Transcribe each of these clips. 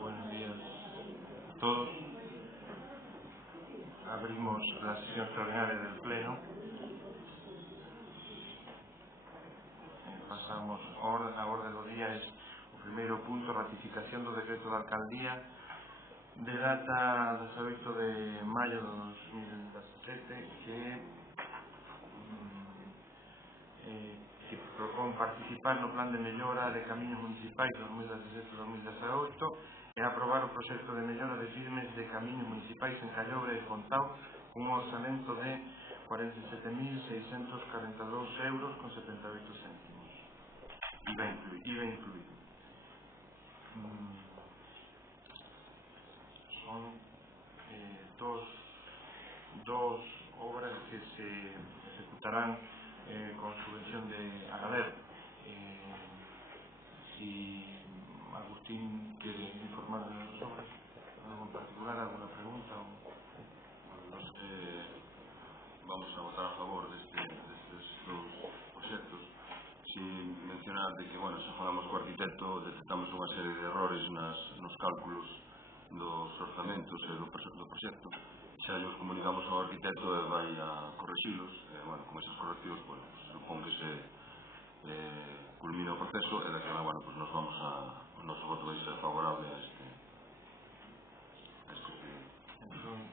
Buenos días a todos. Abrimos la sesión extraordinaria del Pleno. Pasamos a orde do día. Es o primeiro punto, ratificación do decreto da alcaldía de data 18 de maio de 2017 que propón participar no plan de mellora de camiños municipais 2017-2018 e aprobar o proxecto de mellora de firmes de camiños municipais en Callobre e Fontao cun orzamento de 47.642 euros con 78 céntimos. IVA incluído. Son dos obras que se ejecutarán con subvención de Agader. Si Agustín quiere informar de las obras, algo en particular, alguna pregunta. Nos vamos a votar a favor destes dos proxectos. Sin mencionar de que, bueno, se falamos co arquitecto, detectamos unha serie de errores nos cálculos dos orzamentos e do proxecto. Xa os comunicamos ao arquitecto e vai a correxilos. Bueno, con esos correctivos, bueno, supón que se culmina o proceso e daquela, bueno, pues nos vamos o noso voto vai ser favorable a este pedido. Entón,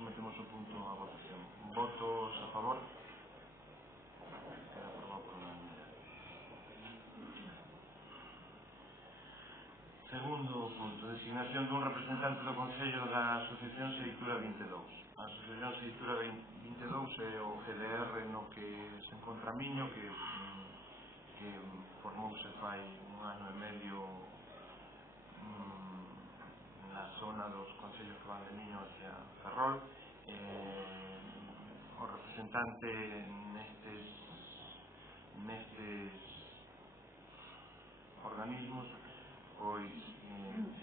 sometemos o punto a votación. Votos a favor? Queda aprobado por unanimidade. Segundo punto, designación dun representante do Concello da Asociación Seitura 22. A Asociación Seitura 22 é o GDR no que se encontra Miño, que formouse fai un ano e medio na zona dos concellos que van de Miño hacia Ferrol. O representante nestes organismos pois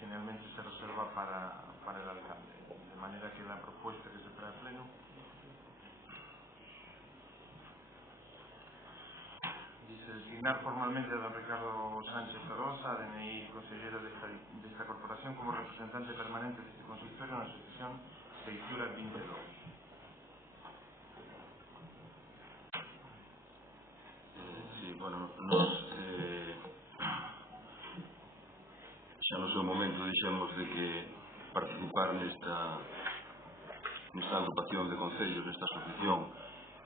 generalmente se reserva para el alcalde, de maneira que la propuesta que se trae a pleno dice designar formalmente a don Ricardo Sánchez Arosa, DNI consellero de esta corporación, como representante permanente de este consistorio en la asociación Seitura 22. Sí, bueno, nos xa no seu momento dixemos de que participar nesta agrupación de concellos, nesta asociación,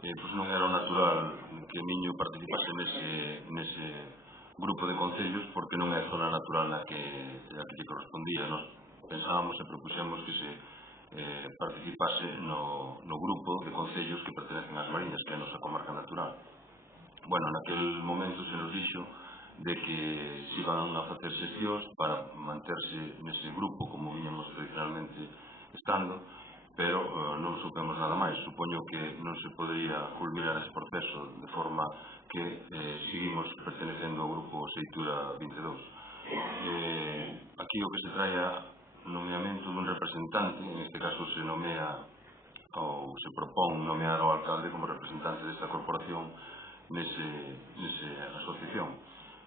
pois non era o natural que Miño participase nese grupo de concellos, porque non é a zona natural na que lle correspondía. Nos pensábamos e propuxemos que se participase no grupo de concellos que pertenecen ás Mariñas, que é a nosa comarca natural. Bueno, naquel momento se nos dixo de que se iban a facer seccións para manterse nese grupo como viñamos tradicionalmente estando, pero non supemos nada máis. Supoño que non se podería culminar ese proceso de forma que seguimos pertenecendo ao grupo Seitura 22. Aquí o que se trae a nomeamento dun representante, en este caso se nomea ou se propón nomear ao alcalde como representante desta corporación nese asociación.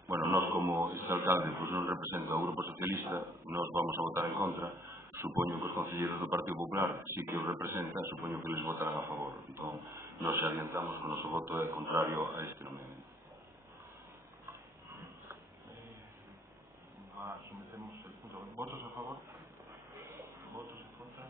Bueno, nós como este alcalde non representa o Grupo Socialista, nós vamos a votar en contra. Supoño que os concelleiros do Partido Popular sí que os representan, supoño que les votarán a favor. Entón, nós xa adiantamos que o noso voto é contrario a este nomeamento. Sometemos el punto. ¿Votos a favor? ¿Votos en contra?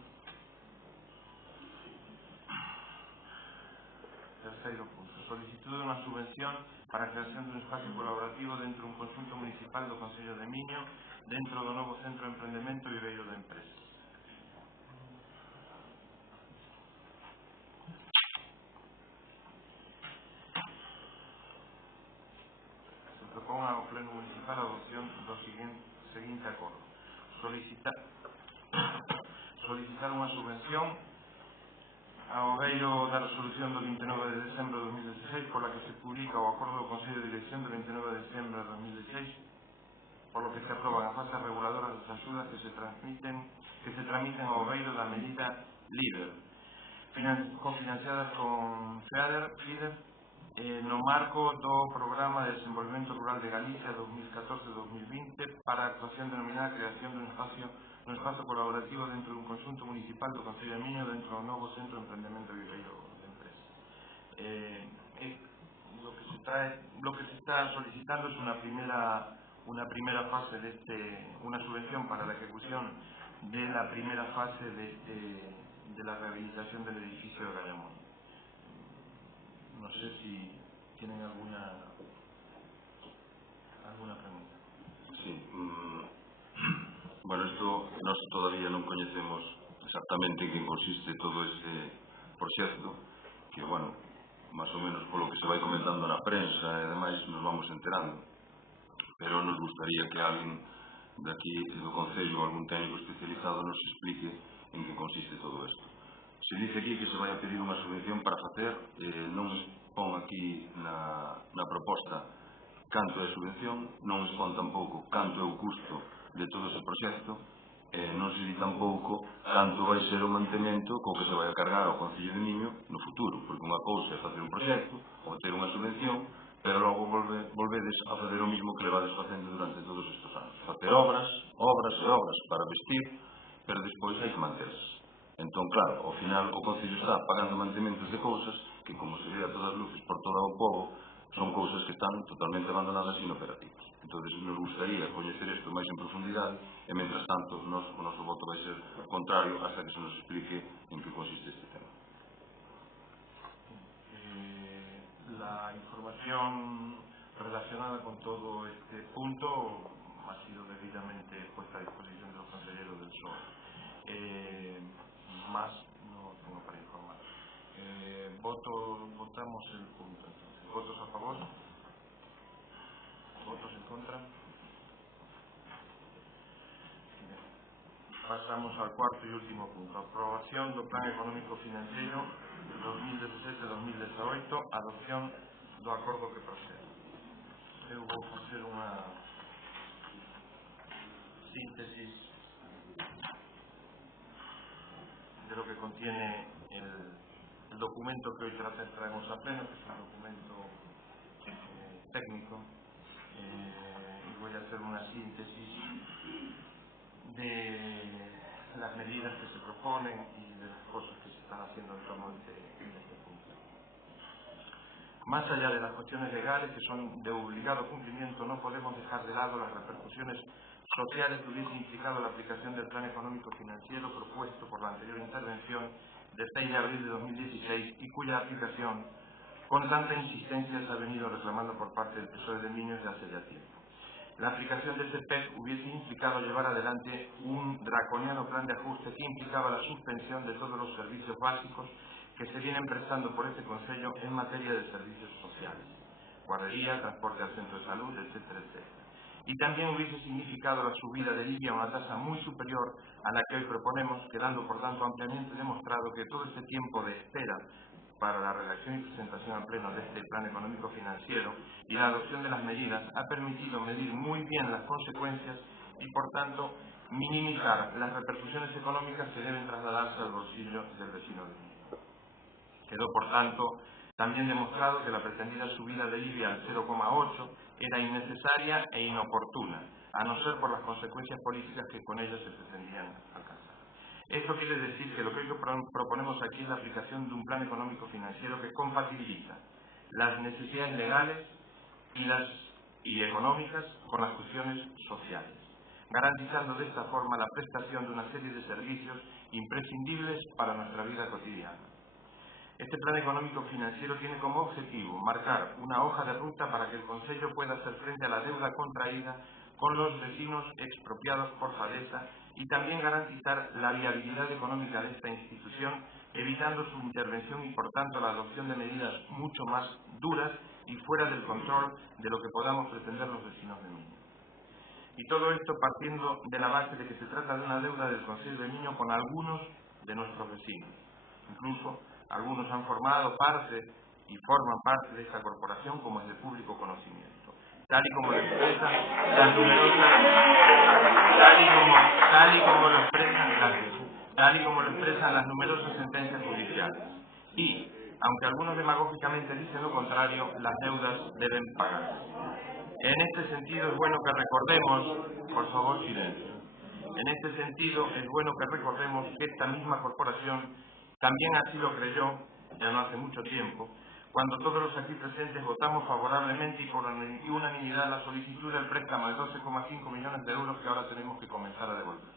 Terceiro punto. Solicitud de unha subvención para a creación dun espacio colaborativo dentro dun conxunto municipal do Concello de Miño dentro do novo Centro de Emprendemento Viveiro de Empresas. Se propón ao Pleno Municipal a adopción do seguinte acordo. Solicitar unha subvención ao Obeiro da resolución do 29 de decembro de 2016 por la que se publica o acordo do Consello de Dirección do 29 de decembro de 2016 por lo que se aproban as bases reguladoras das axudas que se tramiten ao Obeiro da medida LEADER cofinanciadas con FEADER no marco do Programa de Desenvolvemento Rural de Galicia 2014-2020 para a actuación denominada creación dun espazo colaborativo dentro dun conxunto municipal do Concello de Miño dentro do novo Centro de Emprendemento Viveiro de Empresas. Lo que se está solicitando es una primera fase una subvención para la ejecución de la primera fase de la rehabilitación del edificio de Gallamón. No sé si tienen alguna pregunta. Sí. Bueno, nós todavía non coñecemos exactamente en que consiste todo este proxecto, que, bueno, máis ou menos polo que se vai comentando na prensa e demais nos vamos enterando, pero nos gustaría que alguén de aquí do Concello, algún técnico especializado, nos explique en que consiste todo isto. Se dice aquí que se vai a pedir unha subvención para facer, non expón aquí na proposta canto é a subvención, non expón tampouco canto é o custo de todo ese proxecto, non se di tampouco canto vai ser o mantemento co que se vai a cargar ao Concello de Miño no futuro, porque unha cousa é facer un proxecto ou ter unha subvención, pero logo volvedes a facer o mismo que levades facendo durante todos estes anos, facer obras e obras para vestir, pero despois hai que manterse. Entón, claro, ao final o Concello está pagando mantementos de cousas que, como se ve a todas luces por todo o pobo, son cousas que están totalmente abandonadas e inoperativas. Entón, nos gustaría coñecer isto máis en profundidade e, mentras tanto, o noso voto vai ser contrario hasta que se nos explique en que consiste este tema. La información relacionada con todo este punto ha sido debidamente puesta a disposición de los consejeros del PSOE. Más no tengo para informar. Votamos el punto. Entonces, ¿votos a favor? ¿Votos en contra? Bien. Pasamos al cuarto y último punto. Aprobación do Plan Económico Financeiro 2017-2018, adopción do acordo que procede. Eu vou facer unha síntesis de lo que contiene el documento que hoy traemos a pleno, que es un documento técnico. Voy a hacer una síntesis de las medidas que se proponen y de las cosas que se están haciendo en torno a este punto. Más allá de las cuestiones legales que son de obligado cumplimiento, no podemos dejar de lado las repercusiones sociales que hubiese implicado la aplicación del Plan Económico Financiero propuesto por la anterior intervención del 6 de abril de 2016 y cuya aplicación con tanta insistencia se ha venido reclamando por parte del PSOE de Miño desde hace ya tiempo. La aplicación de ese PEC hubiese implicado llevar adelante un draconiano plan de ajuste que implicaba la suspensión de todos los servicios básicos que se vienen prestando por este Concello en materia de servicios sociales, guardería, transporte al centro de salud, etcétera, etcétera. y también hubiese significado la subida del IBI a una tasa muy superior a la que hoy proponemos, quedando por tanto ampliamente demostrado que todo este tiempo de espera para la redacción y presentación al Pleno de este Plan Económico Financiero y la adopción de las medidas ha permitido medir muy bien las consecuencias y, por tanto, minimizar las repercusiones económicas que deben trasladarse al bolsillo del vecino del mismo. Quedó, por tanto, también demostrado que la pretendida subida del IBI al 0,8 era innecesaria e inoportuna, a no ser por las consecuencias políticas que con ella se pretendían alcanzar. Esto quiere decir que lo que hoy proponemos aquí es la aplicación de un plan económico financiero que compatibiliza las necesidades legales y económicas con las cuestiones sociales, garantizando de esta forma la prestación de una serie de servicios imprescindibles para nuestra vida cotidiana. Este plan económico financiero tiene como objetivo marcar una hoja de ruta para que el Concello pueda hacer frente a la deuda contraída con los vecinos expropiados por Fadesa y también garantizar la viabilidad económica de esta institución, evitando su intervención y, por tanto, la adopción de medidas mucho más duras y fuera del control de lo que podamos pretender los vecinos de Miño. Y todo esto partiendo de la base de que se trata de una deuda del Concello de Miño con algunos de nuestros vecinos. Incluso algunos han formado parte y forman parte de esta corporación, como es de público conocimiento, tal y como lo expresan las numerosas, tal y como lo expresan las numerosas sentencias judiciales. Y, aunque algunos demagógicamente dicen lo contrario, las deudas deben pagar. En este sentido es bueno que recordemos, por favor, silencio. En este sentido es bueno que recordemos que esta misma corporación también así lo creyó, ya no hace mucho tiempo, cuando todos los aquí presentes votamos favorablemente y por unanimidad la solicitud del préstamo de 12,5 millones de euros que ahora tenemos que comenzar a devolver.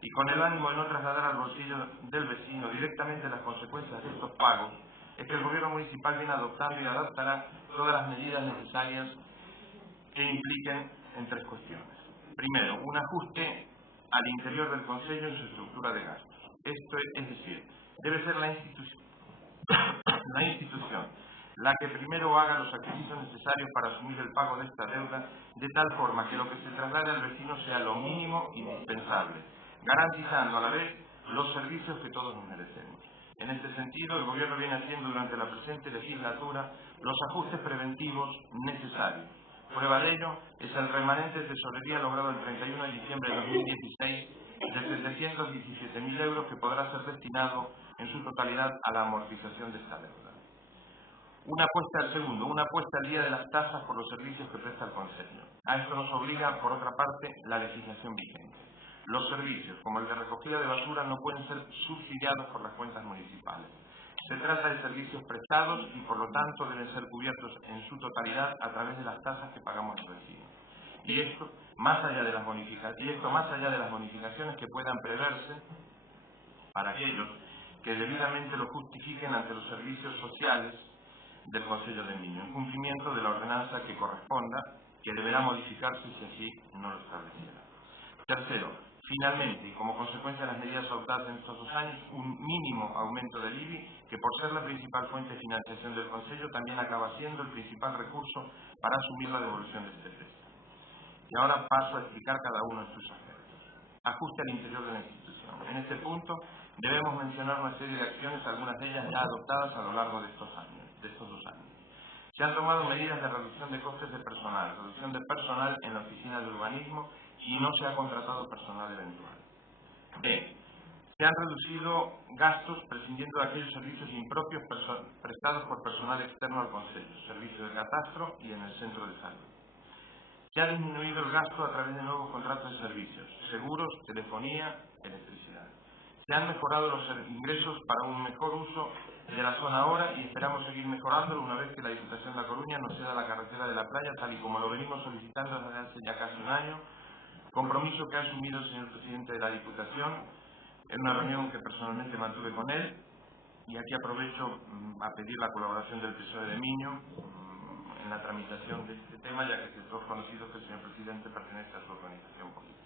Y con el ánimo de no trasladar al bolsillo del vecino directamente las consecuencias de estos pagos, es que el Gobierno municipal viene adoptando y adaptará todas las medidas necesarias que impliquen en tres cuestiones. Primero, un ajuste al interior del Concello en su estructura de gastos. Esto es decir, debe ser la institución la que primero haga los sacrificios necesarios para asumir el pago de esta deuda, de tal forma que lo que se traslade al vecino sea lo mínimo indispensable, garantizando a la vez los servicios que todos nos merecemos. En este sentido, el Gobierno viene haciendo durante la presente legislatura los ajustes preventivos necesarios. Prueba de ello es el remanente de tesorería logrado el 31 de diciembre de 2016 de 717.000 euros que podrá ser destinado en su totalidad a la amortización de esta deuda. Una puesta al día de las tasas por los servicios que presta el Concello. A esto nos obliga, por otra parte, la legislación vigente. Los servicios, como el de recogida de basura, no pueden ser subsidiados por las cuentas municipales. Se trata de servicios prestados y, por lo tanto, deben ser cubiertos en su totalidad a través de las tasas que pagamos los vecinos. Y esto más allá de las bonificaciones que puedan preverse para aquellos que debidamente lo justifiquen ante los servicios sociales del Concello de Miño, en cumplimiento de la ordenanza que corresponda, que deberá modificarse si así no lo estableciera. Tercero, finalmente, y como consecuencia de las medidas adoptadas en estos 2 años, un mínimo aumento del IBI, que por ser la principal fuente de financiación del Concello, también acaba siendo el principal recurso para asumir la devolución de este préstamo. Y ahora paso a explicar cada uno de sus aspectos. Ajuste al interior de la institución. En este punto debemos mencionar una serie de acciones, algunas de ellas ya adoptadas a lo largo de estos 2 años. Se han tomado medidas de reducción de costes de personal, reducción de personal en la oficina de urbanismo y no se ha contratado personal eventual. B. Se han reducido gastos prescindiendo de aquellos servicios impropios prestados por personal externo al Concello, servicios de catastro y en el centro de salud. Se ha disminuido el gasto a través de nuevos contratos de servicios, seguros, telefonía, electricidad. Se han mejorado los ingresos para un mejor uso de la zona ahora y esperamos seguir mejorándolo una vez que la Diputación de La Coruña nos ceda la carretera de la playa, tal y como lo venimos solicitando desde hace ya casi un año, compromiso que ha asumido el señor presidente de la Diputación en una reunión que personalmente mantuve con él, y aquí aprovecho a pedir la colaboración del PSOE de Miño en la tramitación de este tema, ya que es todos conocido que el señor presidente pertenece a su organización política.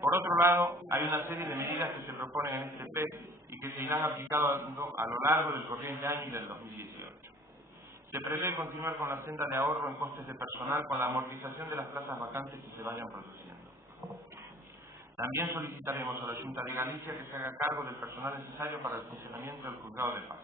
Por otro lado, hay una serie de medidas que se proponen en este PEC y que se irán aplicando a lo largo del corriente año y del 2018. Se prevé continuar con la senda de ahorro en costes de personal con la amortización de las plazas vacantes que se vayan produciendo. También solicitaremos a la Xunta de Galicia que se haga cargo del personal necesario para el funcionamiento del Juzgado de Paz.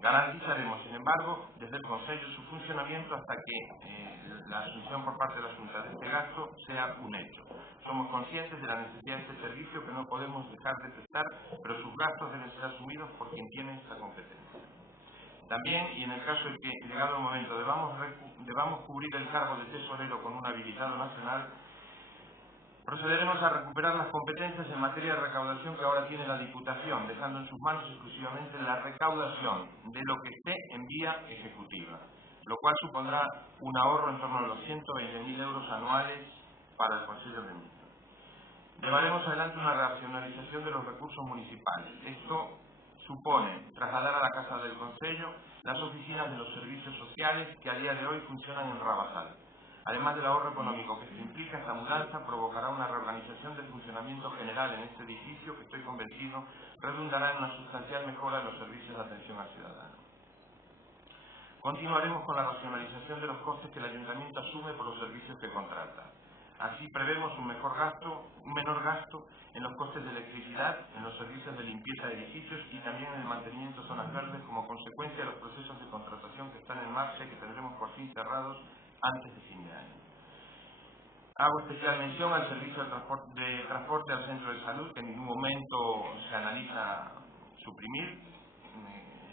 Garantizaremos, sin embargo, desde el Consello su funcionamiento hasta que la asunción por parte de la Xunta de este gasto sea un hecho. Somos conscientes de la necesidad de este servicio que no podemos dejar de prestar, pero sus gastos deben ser asumidos por quien tiene esta competencia. También, y en el caso de que, llegado el momento, debamos cubrir el cargo de tesorero con un habilitado nacional, procederemos a recuperar las competencias en materia de recaudación que ahora tiene la Diputación, dejando en sus manos exclusivamente la recaudación de lo que esté en vía ejecutiva, lo cual supondrá un ahorro en torno a los 120.000 euros anuales para el Consejo de Ministros. Llevaremos adelante una racionalización de los recursos municipales. Esto supone trasladar a la Casa del Concello las oficinas de los servicios sociales que a día de hoy funcionan en Rabasal. Además del ahorro económico que esto implica, esta mudanza provocará una reorganización del funcionamiento general en este edificio que, estoy convencido, redundará en una sustancial mejora de los servicios de atención al ciudadano. Continuaremos con la racionalización de los costes que el Ayuntamiento asume por los servicios que contrata. Así prevemos un menor gasto en los costes de electricidad, en los servicios de limpieza de edificios y también en el mantenimiento de zonas verdes como consecuencia de los procesos de contratación que están en marcha y que tendremos por fin cerrados antes de fin de año. Hago especial mención al servicio de transporte al centro de salud, que en ningún momento se analiza suprimir.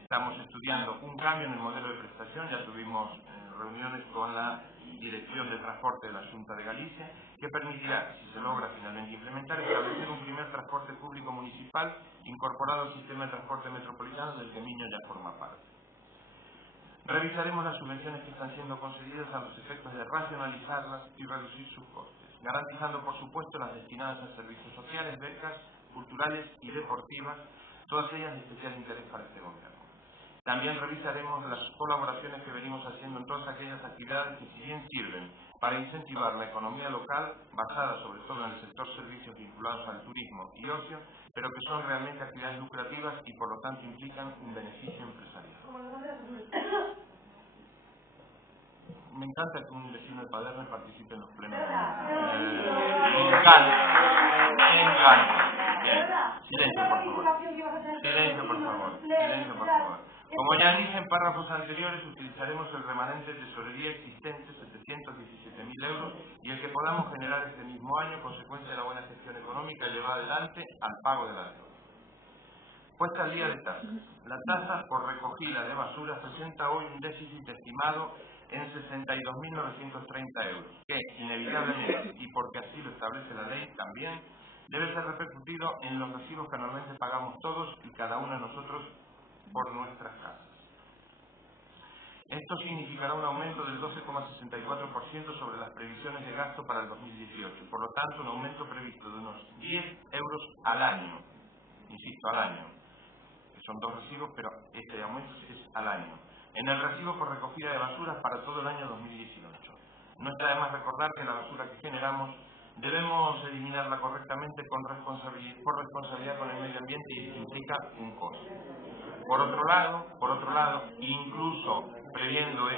Estamos estudiando un cambio en el modelo de prestación, ya tuvimos reuniones con la Dirección de Transporte de la Xunta de Galicia, que permitirá, si se logra finalmente implementar, establecer un primer transporte público municipal incorporado al sistema de transporte metropolitano del que Miño ya forma parte. Revisaremos las subvenciones que están siendo concedidas a los efectos de racionalizarlas y reducir sus costes, garantizando, por supuesto, las destinadas a servicios sociales, becas, culturales y deportivas, todas ellas de especial interés para este Gobierno. También revisaremos las colaboraciones que venimos haciendo en todas aquellas actividades que, si bien sirven para incentivar la economía local, basada sobre todo en el sector servicios vinculados al turismo y ocio, pero que son realmente actividades lucrativas y por lo tanto implican un beneficio empresarial. Me encanta que un vecino de Paderne participe en los plenos. Me encanta. Bien. Silencio, por favor. Silencio, por favor. Silencio, por favor. Como ya dije en párrafos anteriores, utilizaremos el remanente de tesorería existente, 717.000 euros, y el que podamos generar este mismo año, consecuencia de la buena gestión económica llevada adelante al pago de la deuda. Puesta al día de tasas. La tasa por recogida de basura presenta hoy un déficit estimado en 62.930 euros, que inevitablemente, y porque así lo establece la ley también, debe ser repercutido en los recibos que anualmente pagamos todos y cada uno de nosotros por nuestras casas. Esto significará un aumento del 12,64% sobre las previsiones de gasto para el 2018, por lo tanto un aumento previsto de unos 10 euros al año, insisto, al año, que son dos recibos, pero este aumento es al año, en el recibo por recogida de basuras para todo el año 2018. No está de más recordar que la basura que generamos debemos eliminarla correctamente por responsabilidad con el medio ambiente y eso implica un coste. Por otro lado, incluso previendo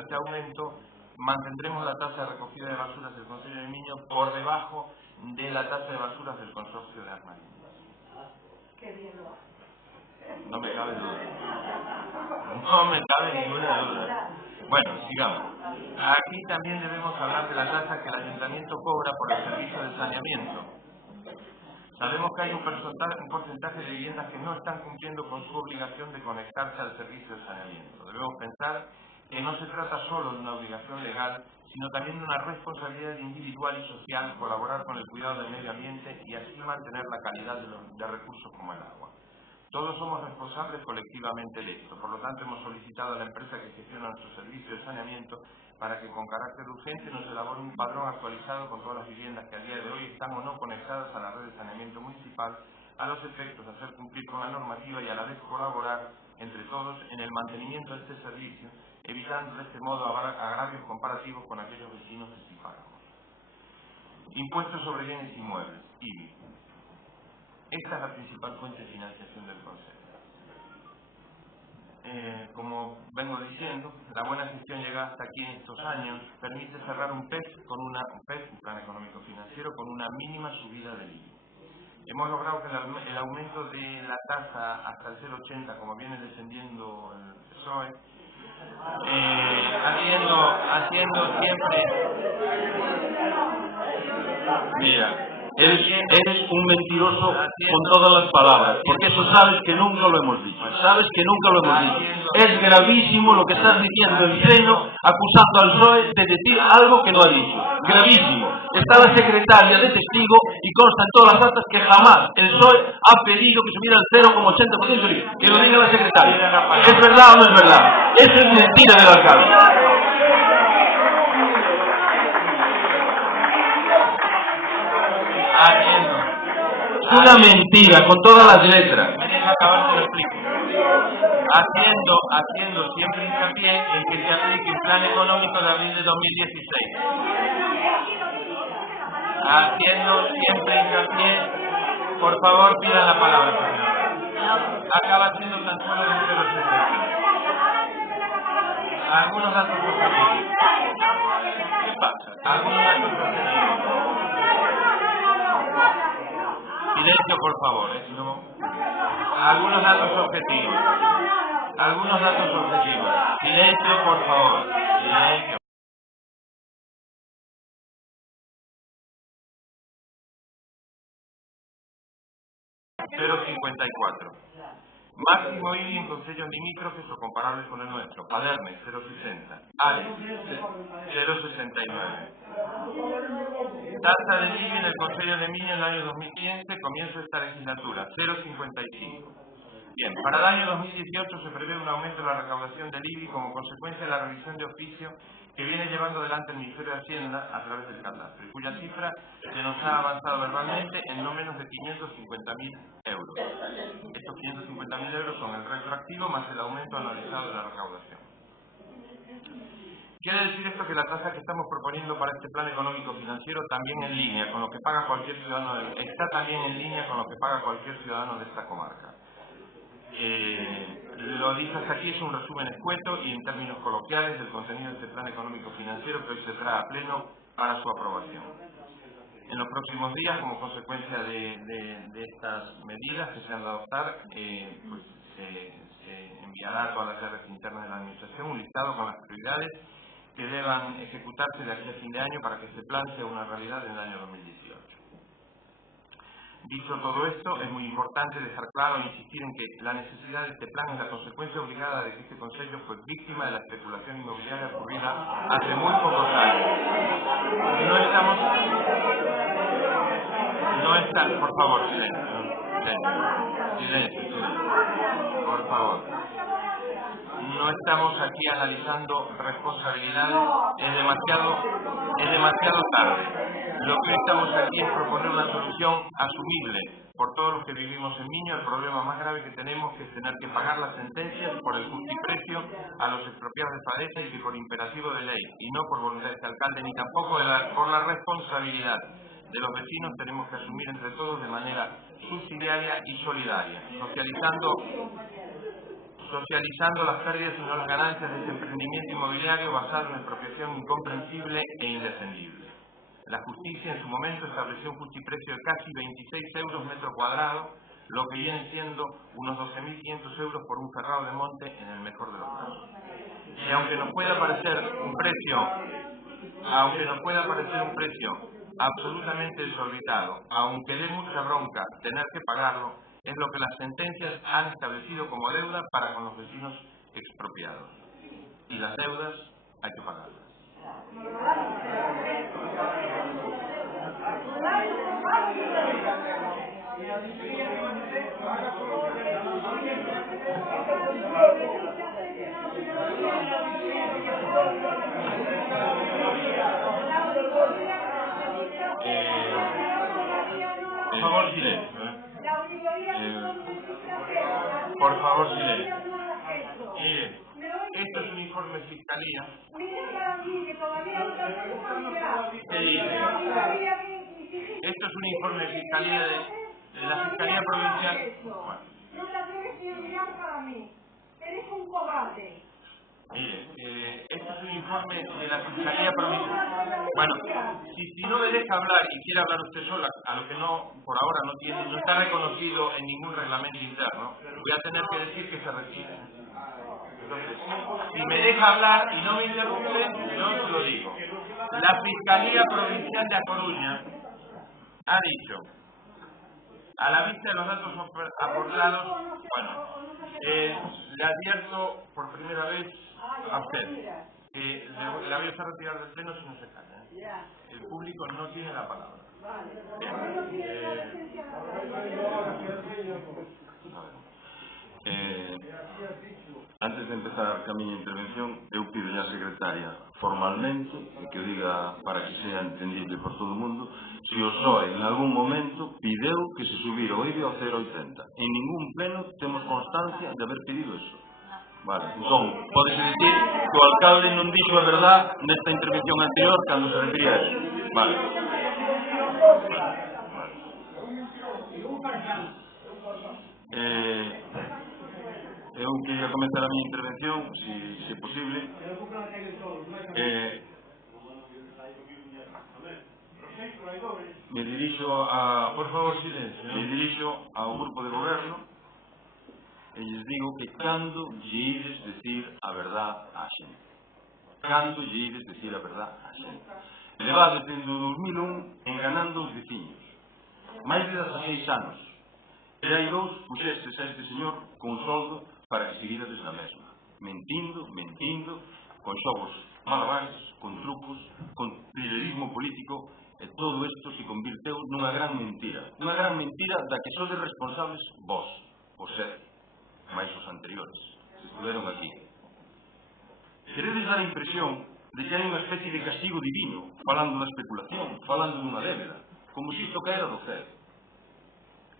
este aumento, mantendremos la tasa de recogida de basuras del Concello de Miño por debajo de la tasa de basuras del Consorcio de Armarín. No me cabe duda. No me cabe ninguna duda. Bueno, sigamos. Aquí también debemos hablar de la tasa que el Ayuntamiento cobra por el servicio de saneamiento. Sabemos que hay un porcentaje de viviendas que no están cumpliendo con su obligación de conectarse al servicio de saneamiento. Debemos pensar que no se trata solo de una obligación legal, sino también de una responsabilidad individual y social colaborar con el cuidado del medio ambiente y así mantener la calidad de recursos como el agua. Todos somos responsables colectivamente de esto, por lo tanto hemos solicitado a la empresa que gestiona nuestro servicio de saneamiento para que con carácter urgente nos elabore un padrón actualizado con todas las viviendas que a día de hoy están o no conectadas a la red de saneamiento municipal, a los efectos de hacer cumplir con la normativa y a la vez colaborar entre todos en el mantenimiento de este servicio, evitando de este modo agravios comparativos con aquellos vecinos que sí pagamos. Impuestos sobre bienes inmuebles, IBI. Esta es la principal fuente de financiación del Consejo. como vengo diciendo, la buena gestión llegada hasta aquí en estos años permite cerrar un PEF, un plan económico financiero, con una mínima subida del IVA. Hemos logrado que el aumento de la tasa hasta el 0,80, como viene defendiendo el PSOE, haciendo siempre... Mira, eres un mentiroso con todas las palabras, porque eso sabes que nunca lo hemos dicho. Sabes que nunca lo hemos dicho. Es gravísimo lo que estás diciendo en pleno, acusando al PSOE de decir algo que no ha dicho. Gravísimo. Está la secretaria de testigo y consta en todas las actas que jamás el PSOE ha pedido que subiera al 0,80% del IVA. Que lo diga la secretaria. ¿Es verdad o no es verdad? Eso es mentira del alcalde. Es una mentira, con todas las letras. Me deja acabar, te lo explico. Haciendo siempre hincapié en que se aplique el plan económico de abril de 2016. Haciendo siempre hincapié, por favor pidan la palabra, señor. Acaba siendo tan solo de 0,60. Algunos datos objetivos. ¿Qué pasa? Algunos datos objetivos. Silencio, por favor, si no... Algunos datos objetivos. Silencio, por favor. Silencio. ...0,54. Máximo IBI en concellos limítrofes o comparables con el nuestro. Paderme, 0,60. Ales, 0,69. Tasa de IBI en el Concello de Miño en el año 2015, comienzo de esta legislatura, 0,55. Bien, para el año 2018 se prevé un aumento de la recaudación del IBI como consecuencia de la revisión de oficio que viene llevando adelante el Ministerio de Hacienda a través del catastro, y cuya cifra se nos ha avanzado verbalmente en no menos de 550.000 euros. Estos 550.000 euros son el retroactivo más el aumento anualizado de la recaudación. Quiere decir esto que la tasa que estamos proponiendo para este plan económico financiero también en línea con lo que paga cualquier ciudadano, está también en línea con lo que paga cualquier ciudadano de esta comarca. Lo dicho hasta aquí es un resumen escueto y en términos coloquiales del contenido de este plan económico financiero que hoy se trae a pleno para su aprobación. En los próximos días, como consecuencia de estas medidas que se han de adoptar, pues se enviará a todas las áreas internas de la Administración un listado con las prioridades que deban ejecutarse de aquí a fin de año para que este plan sea una realidad en el año 2018. Dicho todo esto, es muy importante dejar claro e insistir en que la necesidad de este plan es la consecuencia obligada de que este Concello fue víctima de la especulación inmobiliaria ocurrida hace muy pocos años. Por favor, silencio, por favor. No estamos aquí analizando responsabilidades, es demasiado tarde. Lo que hoy estamos aquí es proponer una solución asumible por todos los que vivimos en Miño. El problema más grave que tenemos es tener que pagar las sentencias por el justiprecio a los expropiados de Fadesa y que por imperativo de ley, y no por voluntad de este alcalde, ni tampoco por la responsabilidad de los vecinos tenemos que asumir entre todos de manera subsidiaria y solidaria, socializando las pérdidas y no las ganancias de este emprendimiento inmobiliario basado en expropiación incomprensible e indefendible. La justicia en su momento estableció un justiprecio de casi 26 euros metro cuadrado, lo que viene siendo unos 12.500 euros por un ferrado de monte en el mejor de los casos. Y aunque nos pueda parecer un precio absolutamente desorbitado, aunque dé mucha bronca tener que pagarlo, es lo que las sentencias han establecido como deuda para con los vecinos expropiados. Y las deudas hay que pagarlas. Por favor, silencio. Por favor, silencio. Mire, esto es un informe de Fiscalía. ¿Qué dice? Esto es un informe de Fiscalía de la Fiscalía Provincial. Bueno. Eres un cobarde. Mire, este es un informe de la Fiscalía Provincial. Bueno, si no me deja hablar y quiere hablar usted sola, a lo que no, por ahora no está reconocido en ningún reglamento interno, voy a tener que decir que se retire. Entonces, si me deja hablar y no me interrumpe, yo lo digo. La Fiscalía Provincial de A Coruña ha dicho, a la vista de los datos aportados, bueno, le advierto por primera vez a usted que la voy a hacer retirar del pleno si no se calla. El público no tiene la palabra. Antes de empezar a miña intervención, eu pido a secretaria formalmente que o diga para que sea entendible por todo o mundo, se o PSOE en algún momento pideu que se subira o IBI ao 0,80. En ningún pleno temos constancia de haber pedido eso. Vale, entón, podese dicir que o alcalde non dixo a verdad nesta intervención anterior cando se refería a eso. Vale. Eu queria comenzar a miña intervención, se é posible. Me dirixo a... Por favor, silencio. Me dirixo ao grupo de goberno e lles digo que cando lle ides decir a verdad á xente. Cando lle ides decir a verdad á xente. Levades desde o 2001 enganando os veciños. Máis de 16 anos. E hai dous puxestes a este señor con soldo para que seguirades na mesma. Mentindo, con xogos malabares, con trucos, con trilerismo político, e todo isto se convirteu nunha gran mentira. Unha gran mentira da que sodes responsables vos, o ser, máis os anteriores, se estuveron aquí. Queredes dar a impresión de que hai unha especie de castigo divino, falando da especulación, falando dunha débeda, como se isto caera do céu.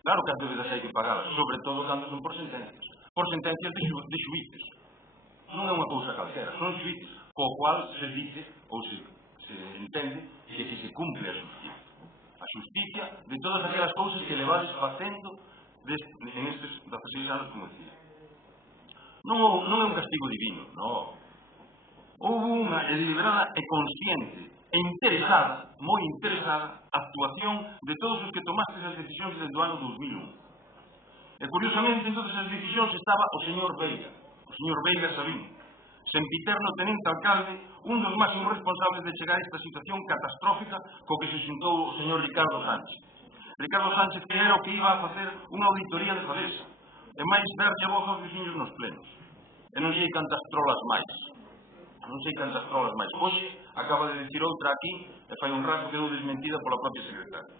Claro que as débedas hai que pagalas, sobre todo cando son por sentencias de xuíces. Non é unha cousa calquera, son xuíces, co cual se dice, ou se entende, que se cumple a xusticia. A xusticia de todas aquelas cousas que levades facendo en estes 16 anos, como decía. Non é un castigo divino, non. Houve unha deliberada e consciente e interesada, moi interesada, actuación de todos os que tomastes as decisións desde o ano 2001. E curiosamente, en todas as decisións estaba o señor Veiga Sabín, sempiterno tenente alcalde, un dos máximos responsables de chegar a esta situación catastrófica co que se xuntou o señor Ricardo Sánchez. Ricardo Sánchez que era o que iba a facer unha auditoría de Fadesa, e máis darlle a voz aos veciños nos plenos. E non sei cantas trolas máis. Hoxe acaba de dicir outra aquí, e fai un rato quedou desmentida pola propia secretaria.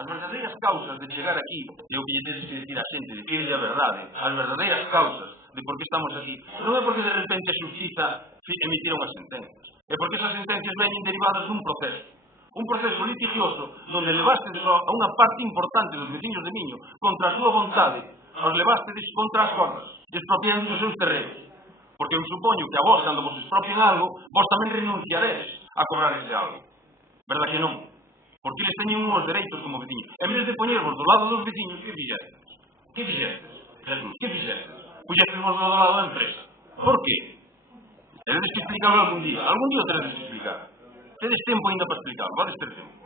As verdadeiras causas de chegar aquí, e o que lle tedes que decir a xente, decirle a verdade, as verdadeiras causas de por que estamos aquí, non é porque de repente a xustiza emitira unhas sentencias, é porque esas sentencias veñen derivadas dun proceso litigioso donde levastedes a unha parte importante dos veciños de Miño contra a súa vontade, os levastedes contra as cordas, expropiando os seus terrenos. Porque eu supoño que a vos, cando vos expropien algo, vos tamén renunciaredes a cobrar ese algo. Verdad que non? Porque eles teñen unhos dereitos como veciños. En vez de poñervos do lado dos veciños, que fixestes? Jesús, que fixestes? Puxestevos do lado da empresa. Por qué? Teredes que explicarlo algún día. Algún día o teredes que explicar. Tedes tempo ainda para explicarlo, vades ter tempo.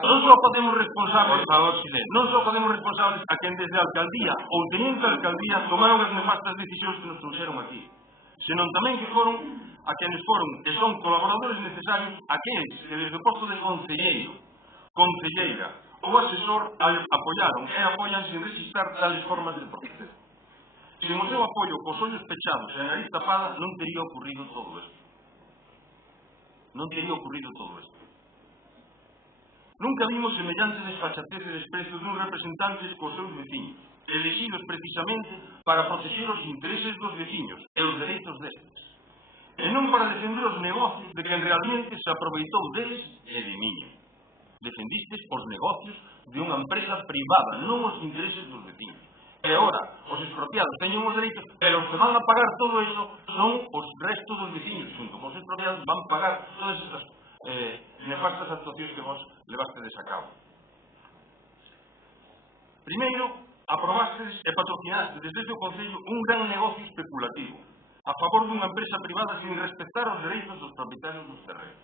Non só podemos responsables, por favor, silencio. Non só podemos responsables a quen desde a alcaldía ou teniente a alcaldía tomaron as nefastas decisións que nos trouxeron aquí, senón tamén que foron a quenes foron e son colaboradores necesarios aqueles que desde o posto de concelleiro, concelleira ou asesor apoiaron e apoian sin resistar tales formas de proceder. Sen o seu apoio cos ollos pechados e a nariz tapada non tería ocurrido todo isto. Nunca vimos semellante desfachatez e desprezo dun representantes cos seus veciños, elegidos precisamente para proteger os intereses dos veciños e os dereitos destes, e non para defender os negocios de quen realmente se aproveitou deles e de Miño. Defendistes os negocios de unha empresa privada, non os intereses dos veciños. E agora, os expropiados teñen os dereitos, pero os que van a pagar todo iso son os restos dos veciños, junto con os expropiados van pagar todas estas nefastas actuacións que vos levastedes a cabo. Primeiro, aprobastes e patrocinastes desde o Concello un gran negocio especulativo a favor dunha empresa privada sin respetar os dereitos dos propietarios dos terrenos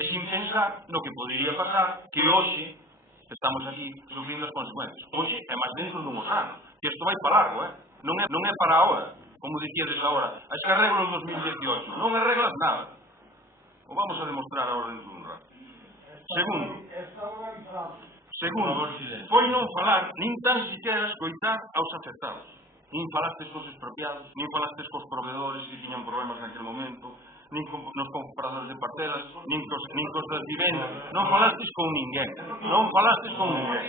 e sin pensar no que podería pasar que hoxe estamos aquí sufrindo as consecuencias. Hoxe é máis dentro dun ano, que isto vai para largo, non é para agora, como dicíades agora, as que arreglo en 2018, non arreglas nada. O vamos a demostrar agora dentro dun rato. Segundo, foi non falar, nin tan siquiera escoitar aos afectados. Nin falastes cos expropiados, nin falastes cos proveedores que tiñan problemas naquele momento, nin nos compradores de parcelas, nin cos das vivendas. Non falastes con ninguén. Non falastes con ninguén.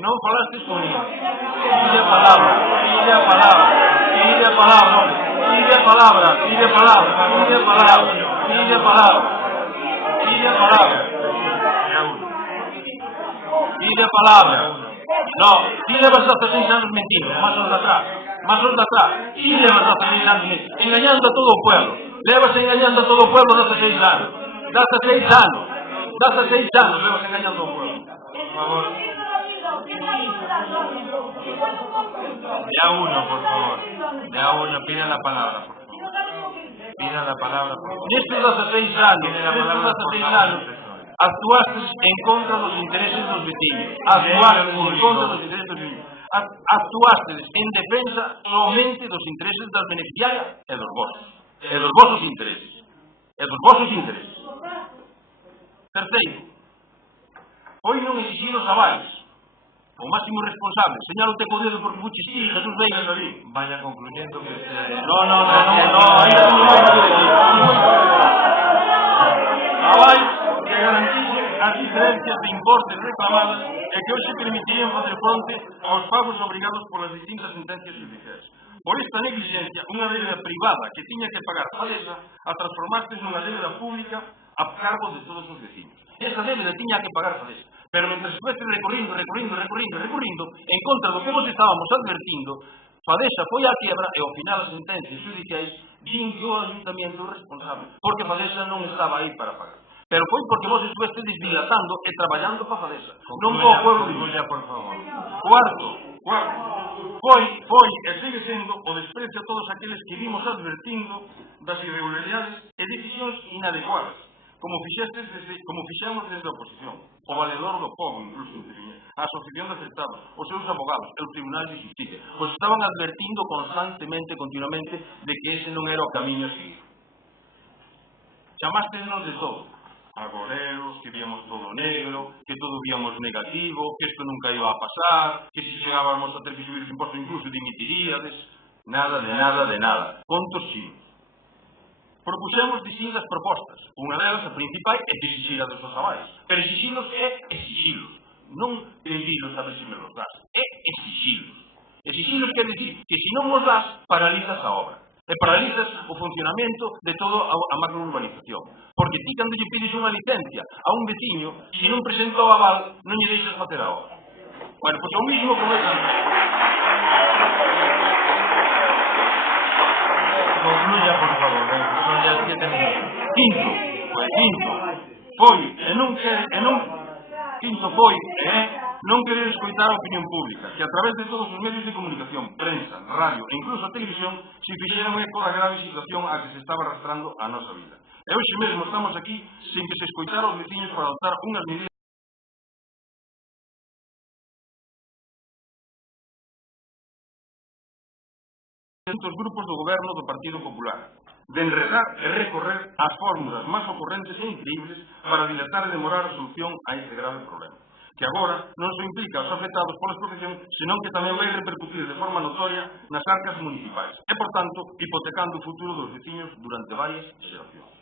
Non falastes con ninguén. Pide a palabra, pide a palabra, pide a palabra, pide a palabra, pide a palabra, pide a palabra, pide a palabra, pide a palabra. Pide a palabra. No, ti levas 16 anos mentindo, más os de atrás. Ti levas 16 anos mentindo, engañando a todo o pueblo. Levas engañando a todo o pueblo 16 anos. 16 anos levas engañando ao pueblo. Por favor. De a uno, pida la palabra, por favor. Pida la palabra, por favor. Nestes 16 anos, actuastes en contra dos intereses dos veciños. Actuastes en defensa somente dos intereses das beneficiarias e dos vosos intereses. Terceiro, foi non exigir os avales. O máximo responsable, señalo te co dedo porque fuches ti, Jesús Veigas ali. Vaya concluyendo que usted... No, avais que garantisen as diferencias de importes reclamadas e que hoxe permitirían facer fronte aos pagos obrigados polas distintas sentencias judiciais. Por esta negligencia, unha débeda privada que tiña que pagar Fadesa a transformarse nunha débeda pública a cargo de todos os veciños. Esa débeda tiña que pagar Fadesa. Pero mentre se fuese recorrindo en contra do que vos estábamos advertindo, Fadesa foi á quiebra e ao final as sentencias judiciais din que o ayuntamiento responsable, porque Fadesa non estaba aí para pagar. Pero foi porque vos estuveste desdilatando e traballando para Fadesa. Non para o pueblo de Villa, por favor. Cuarto, foi e segue sendo o desprecio a todos aqueles que vimos advertindo das irregularidades e decisións inadecuadas, como fixemos desde a oposición, o Valedor do Pobo, incluso interviñe, a Asociación de Afectados, os seus abogados, el Tribunal de Justicia, pois estaban advertindo constantemente, continuamente, de que ese non era o camiño a seguir. Chamástenos de todo, agoreros, que víamos todo negro, que todo víamos negativo, que isto nunca iba a pasar, que se chegábamos a ter que subir os impostos incluso dimitiríades, nada de nada, contos ximos. Propuxemos distintas propostas. Unha delas, a principal, é que exixir a dos avais. Pero exixilos é exixilos. Non pedilos a ver se me los das. É exixilos. Exixilos quer dicir que se non os das, paralizas a obra. E paralizas o funcionamento de toda a macrourbanización. Porque ti, cando lle pides unha licencia a un veciño, se non presenta o aval, non lle deixas facer a obra. Bueno, pois o mismo con esa... Concluya, por favor, son ya 7 minutos. Quinto foi non querer escoitar a opinión pública, que a través de todos os medios de comunicación, prensa, radio e incluso a televisión, se fixeron eco da grave situación a que se estaba arrastrando a nosa vida. E hoxe mesmo estamos aquí sen que se escoitara os veciños para adoptar unhas medidas dos grupos do goberno do Partido Popular, de enredar e recorrer as fórmulas máis ocorrentes e increíbles para dilatar e demorar a solución a este grave problema, que agora non só implica aos afectados pola expropiación, senón que tamén vai repercutir de forma notoria nas arcas municipais e, por tanto, hipotecando o futuro dos veciños durante varias xeracións.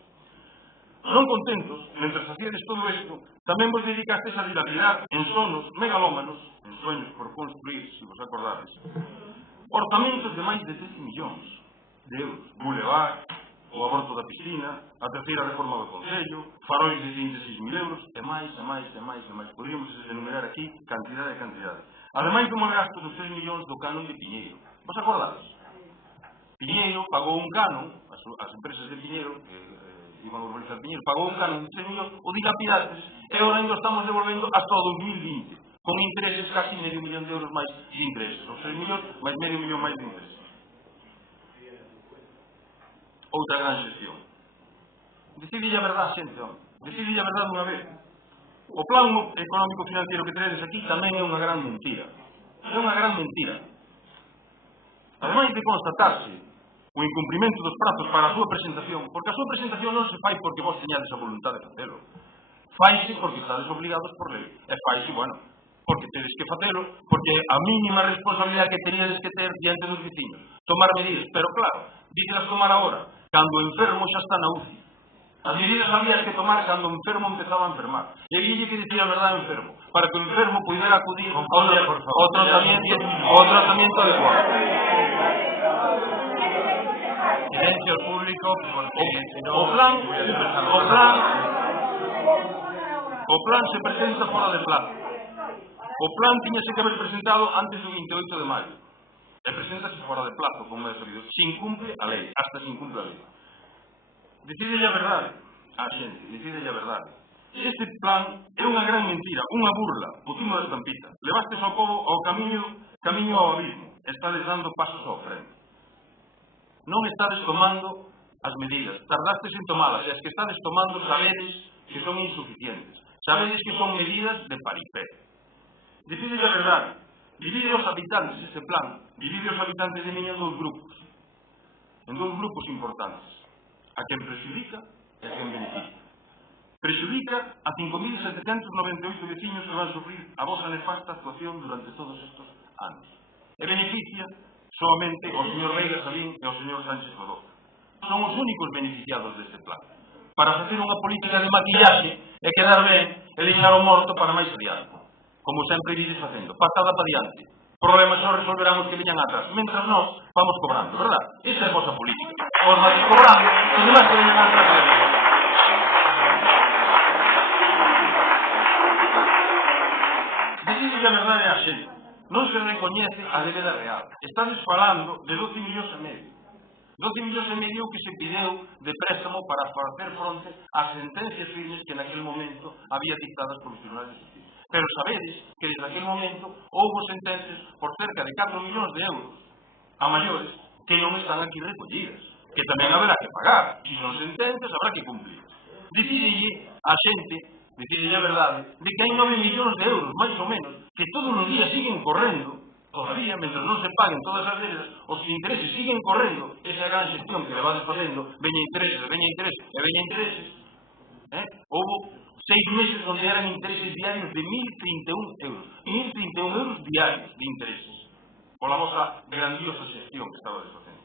Non contentos, mentre facíades todo isto, tamén vos dedicastes a dilapidar en sonos megalómanos, en sueños por construir, se vos acordades, orzamentos de máis de 13 millóns de euros. Boulevard, o aborto da piscina, a terceira reforma do Concello, faróis de 36.000 euros, e máis. Poderíamos enumerar aquí cantidade. Ademais do malgasto dos 3 millóns do canon de Piñeiro. Vos acordades? Piñeiro pagou un canon, as empresas de Piñeiro, que iban a urbanizar Piñeiro, pagou un canon de 3 millóns, o dilapidates, e agora ainda estamos devolvendo hasta o 2020. con intereses casi medio millón de euros máis de intereses, ou 6 millóns, máis medio millón máis de intereses. Outra gran xestión. Decidille a verdade, xente, home. Decidille a verdade unha vez. O plan económico financiero que tenedes aquí tamén é unha gran mentira. É unha gran mentira. Ademais de constatarse o incumprimento dos prazos para a súa presentación, porque a súa presentación non se fai porque vos teñades a voluntade de facelo. Faise porque estades obligados por lei. E faise, bueno, porque tedes que facelo, porque a mínima responsabilidade que teníades que ter diante dos veciños. Tomar medidas, pero claro, dítelas tomar agora, cando o enfermo xa está na UCI. As medidas habías que tomar cando o enfermo empezaba a enfermar. E había que dicir a verdade ao enfermo, para que o enfermo pudera acudir ao tratamento adecuado. Silencio al público, porque si no... O plan se presenta fora de plazo. O plan tiñase que haber presentado antes do 28 de maio. E preséntase fora de plazo, como é sabido. Se incumple a lei, hasta se incumple a lei. Decidelle a verdade a xente, decidelle a verdade. Este plan é unha gran mentira, unha burla, o timo da estampita. Levastes ao pobo ao camiño ao abismo. Estades dando pasos ao frente. Non estades tomando as medidas, tardastes en tomalas, e as que estades tomando sabedes que son insuficientes. Sabedes que son medidas de paripé. Decidelle a verdade. Divide os habitantes este plan, divide os habitantes de Miño en dous grupos importantes. A quen prexudica e a quen beneficia. Prexudica a 5.798 veciños que van sufrir a vosa nefasta actuación durante todos estes anos. E beneficia solamente o señor Veiga Salín e o señor Sánchez Rodó. Son os únicos beneficiados deste plan. Para facer unha política de maquillaxe e quedar ben e deixar o morto para máis adiante. Como sempre vides facendo. Patada para diante. Problemas só resolverán os que veñan atrás. Mentras nós vamos cobrando, verdad? Esa é a vosa política. Os vais cobrando, os demais que veñan atrás de vos. Decide a verdade a xente. Non se recoñece a débeda real. Estades falando de 12 millóns e medio. 12 millóns e medio que se pideu de préstamo para facer fronte ás sentencias firmes que naquele momento había dictadas polos tribunais de justicia. Pero sabedes que desde aquel momento houve sentencias por cerca de 4 millóns de euros a maiores que non están aquí recollidas, que tamén haberá que pagar. Se son sentencias, habrá que cumplir. Decidelle a xente, decidelle a verdade, de que hai 9 millóns de euros, máis ou menos, que todos os días siguen correndo, todavía, mentre non se paguen todas as débeda, os intereses siguen correndo, esa gran xestión que le vas facendo, veña intereses, e veña intereses, houve 6 meses onde eran intereses diarios de 1.031 euros. 1.031 euros diarios de intereses. Pola vosa grandiosa xestión que estaba desfacendo.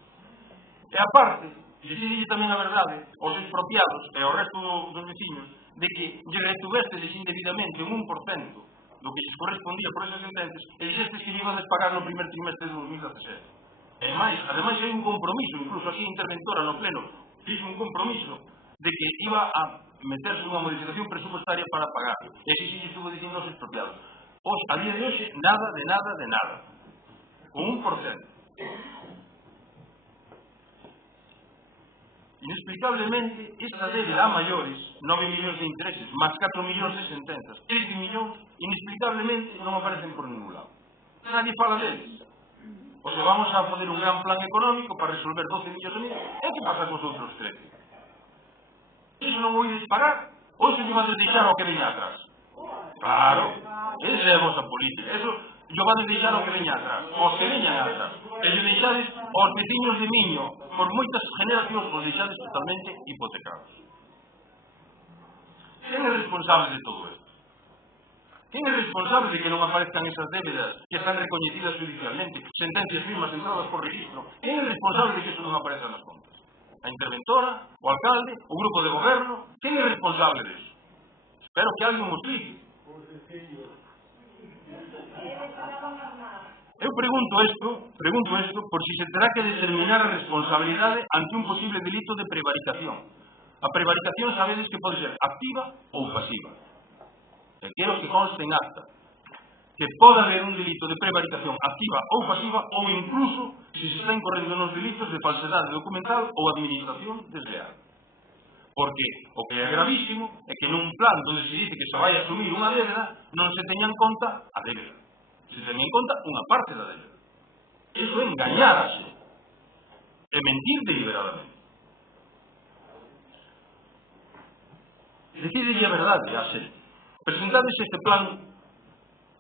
E aparte, decidille tamén a verdade aos expropiados e ao resto dos veciños de que lle retuvestes indebidamente un 1% do que lles correspondía por esas sentencias e dixestes que lle ibades pagar no primer trimestre de 2017. E máis, ademais hai un compromiso, incluso aquí a interventora no pleno fixo un compromiso de que iba a meterse unha modificación presupuestaria para pagar. E así se estuvo dicindo aos expropiados. A día de hoxe, nada de nada de nada. Con 1%. Inexplicablemente, esta débeda a maiores, 9 millóns de intereses, máis 4 millóns de sentencias, 13 millóns, inexplicablemente non aparecen por ningún lado. Nadie fala deles. O sea, vamos a fazer un gran plan económico para resolver 12 millóns de euros. E que pasa cos outros 13? Iso non o ides pagar? Ou se lle vades deixar ao que veña atrás? Claro, esa é a vosa política. Eso lle vades deixar ao que veña atrás, aos que veñan atrás. E lle deixades aos veciños de Miño, por moitas generacións, os deixades totalmente hipotecados. Quen é responsable de todo isto? Quen é responsable de que non aparezcan esas débedas que están recoñecidas judicialmente, sentencias firmas entradas por registro? Quen é responsable de que eso non apareza nas contas? A interventora, o alcalde, o grupo de goberno? Quen é responsable disso? Espero que alguén mo explique. Eu pregunto isto por si se terá que determinar a responsabilidade ante un posible delito de prevaricación. A prevaricación sabedes que pode ser activa ou pasiva. E quero que conste en acta que pode haber un delito de prevaricación activa ou pasiva ou incluso se se está incorrendo nos delitos de falsedade documental ou administración desleal. Porque o que é gravísimo é que nun plan onde se dice que se vai asumir unha débeda non se teña en conta a débeda. Se teña en conta unha parte da débeda. Iso é engañar a xente. É mentir deliberadamente. Decídelle a verdade a xente. Presentades este plan